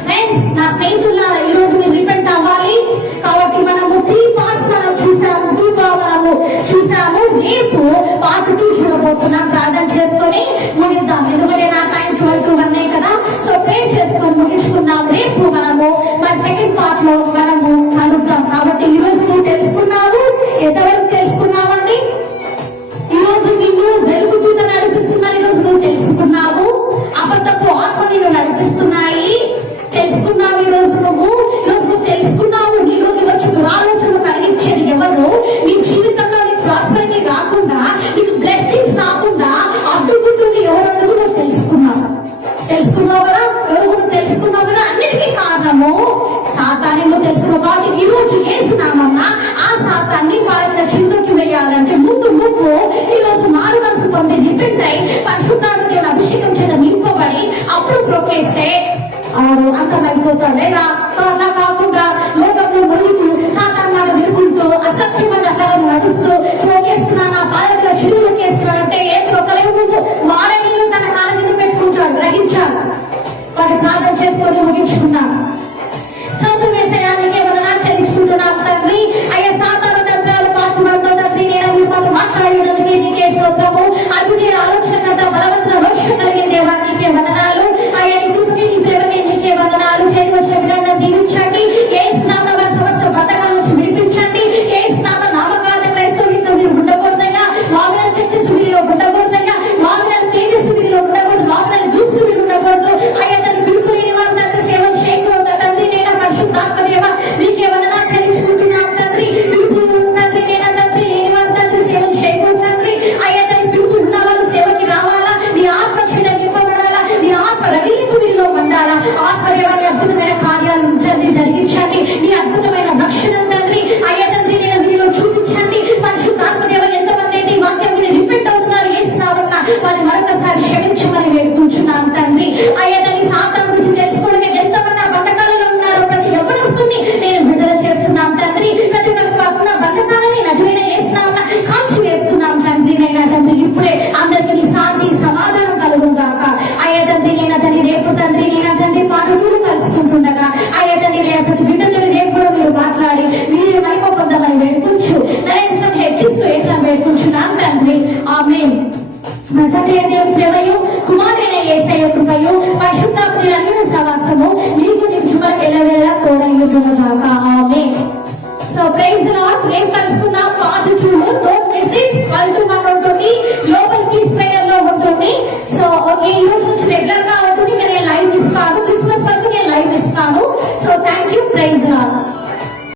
ఫ్రెండ్స్, నా స్నేహితులారా, ఈ రోజు మీరు రిపెంట్ అవ్వాలి. కాబట్టి మనము 3 parts మనం చూసాము, 2 మనము చూసాము. రేపు పార్ట్ 2 చూడబోతున్నాం. ప్రార్థన చేసుకొని ముగిద్దాం. ఎందుకంటే నా టైం 12 ఉన్నాయి కదా. సో ప్రే చేసుకొని ముగించుకుందాం. రేపు మనము మన సెకండ్ పార్ట్ లో మనము కలుద్దాం. కాబట్టి ఈ రోజు నువ్వు తెలుసుకున్నావు. ఎంతవరకు తెలుసుకున్నావండి? ఈ రోజు నిన్ను వెలుగుతూత నడిపిస్తున్నారు. ఈ రోజు నువ్వు తెలుసుకున్నావు. అబద్ధపు ఆత్మ నిన్ను నడిపిస్తున్నాయి. తెలుసుకున్నావు. ఈ రోజు నువ్వు తెలుసుకున్నావు. నీలోకి వచ్చి దురాలోచనలు కలిగించేది ఎవరు? నీ జీవితంలో నీ ప్రాస్పరిటీ రాకుండా, నీకు బ్లెస్సింగ్స్ రాకుండా అడ్డుకుంటుంది ఎవరు? నువ్వు తెలుసుకున్నావు. తెలుసుకున్నావు కదా? ఎవరు తెలుసుకున్నావు కదా? అన్నిటికీ కారణము సాతాన్ని నువ్వు తెలుసుకున్నావు. కాబట్టి ఈ రోజు వేస్తున్నామన్నా ఆ సాతాన్ని వారిన చింతకి వేయాలంటే ముందు నువ్వు ఈ రోజు మారు మనసు పొంది రిపెంట్ అయి పరిశుద్ధాత్మని అభిషేకం చేత నింపబడి అప్పుడు ప్రొక్కేస్తే అంతమైపోతాడు. లేదా అలా కాకుండా లోకంలో మునుగుతూ సాధారణ విడుకుంటూ అసత్యమైన అసలు నడుస్తూ ప్రోకేస్తున్నాను, ఆ బాధలో చిరువులు కేస్తున్నాడంటే ఏం ప్రొక్కలేవు. నువ్వు వారని తన కాల మీద పెట్టుకుంటాడు. గ్రహించాలి. వాటి ప్రార్థన చేసుకొని ముగించుకున్నాను. సంతు వేసయానికి వదనాలు చెల్లించుకుంటున్నాం తండ్రి. అయ్యా సాధారణ తంత్రాలు పాత్రలతో తండ్రి నేను మీరు మాట్లాడేందుకు నీకే స్తోత్రము. అభివృద్ధి ఆలోచన బలవంతుల రోష కలిగిన దేవా నీకే వదనాలు. అయ్యా నీ కృపకి నీ ప్రేమకి నీకే వదనాలు. చేతి వచ్చిన దీవించండి. ఏ స్నామ సమస్త బతకాల నుంచి విడిపించండి. ఏ స్నామ నామకాల క్రైస్తవులతో మీరు ఉండకూడదయ్యా. వామిన శక్తి సుడిలో ఉండకూడదయ్యా. వామిన తేజస్సు సుడిలో ఉండకూడదు. వామిన దూసు ఉండకూడదు. అయ్యా తను పిలుపు లేని వారు తండ్రి సేవ చేయకూడదు. తండ్రి నేను పరిశుద్ధాత్మదేవ నీకే వదనాలు చెల్లించుకుంటున్నాం తండ్రి. పిలుపు తండ్రి నేను తండ్రి లేని వారు తండ్రి సేవ చేయకూడదు తండ్రి. అయ్యా తన పిలుపు ఉన్న వాళ్ళు సేవకి రావాలా. నీ ఆత్మ చేత నింపబడాలా. నీ ఆత్మ రగిలింపు వీరిలో ఉండాలా. ఆత్మదేవాన్ని అద్భుతమైన కార్యాలు ఉంచండి, జరిగించండి. నీ అద్భుతమైన రక్షణ తండ్రి అయ్యా తండ్రి నేను వీరిలో చూపించండి. పరిశుద్ధాత్మదేవ ఎంతమంది అయితే ఈ వాక్యం రిపీట్ అవుతున్నారు వేసినారన్నా వారిని మరొకసారి క్షమించమని వేడుకుంటున్నాను తండ్రి. అయ్యా దాన్ని సాతాను గురించి తెలుసుకోవడానికి ఎంతమంది ఆ బంధకాలలో ఉన్నారో ప్రతి ఎవరొస్తుంది నేను విడుదల చేస్తున్నాం తండ్రి. ప్రతి ఒక్క బంధకాలని నజరైన వేసినామన్నా కాల్చి వేస్తున్నాం తండ్రి. నైనా తండ్రి ఇప్పుడే అందరికీ నీ శాంతి సమాధానం కలుగుగాక. అయ్యా తండ్రి నేను తండ్రి రేపు తండ్రి నేను తండ్రి పాటలు కలుసుకుంటుండగా అయ్యా తండ్రి ప్రతి బిడ్డతో రేపు కూడా మీరు మాట్లాడి మీరు మైప పొందమని వేడుకుంటూ నరేంద్ర హెచ్చిస్తూ వేసాను వేడుకుంటున్నాం తండ్రి. ఆమేన్. మన తండ్రి దేవుని ప్రేమయు కుమారుడైన యేసయ్య కృపయు పరిశుద్ధాత్మ సహవాసము మీకు నిజంగా ఎల్లవేళలా తోడై ఉండును గాక.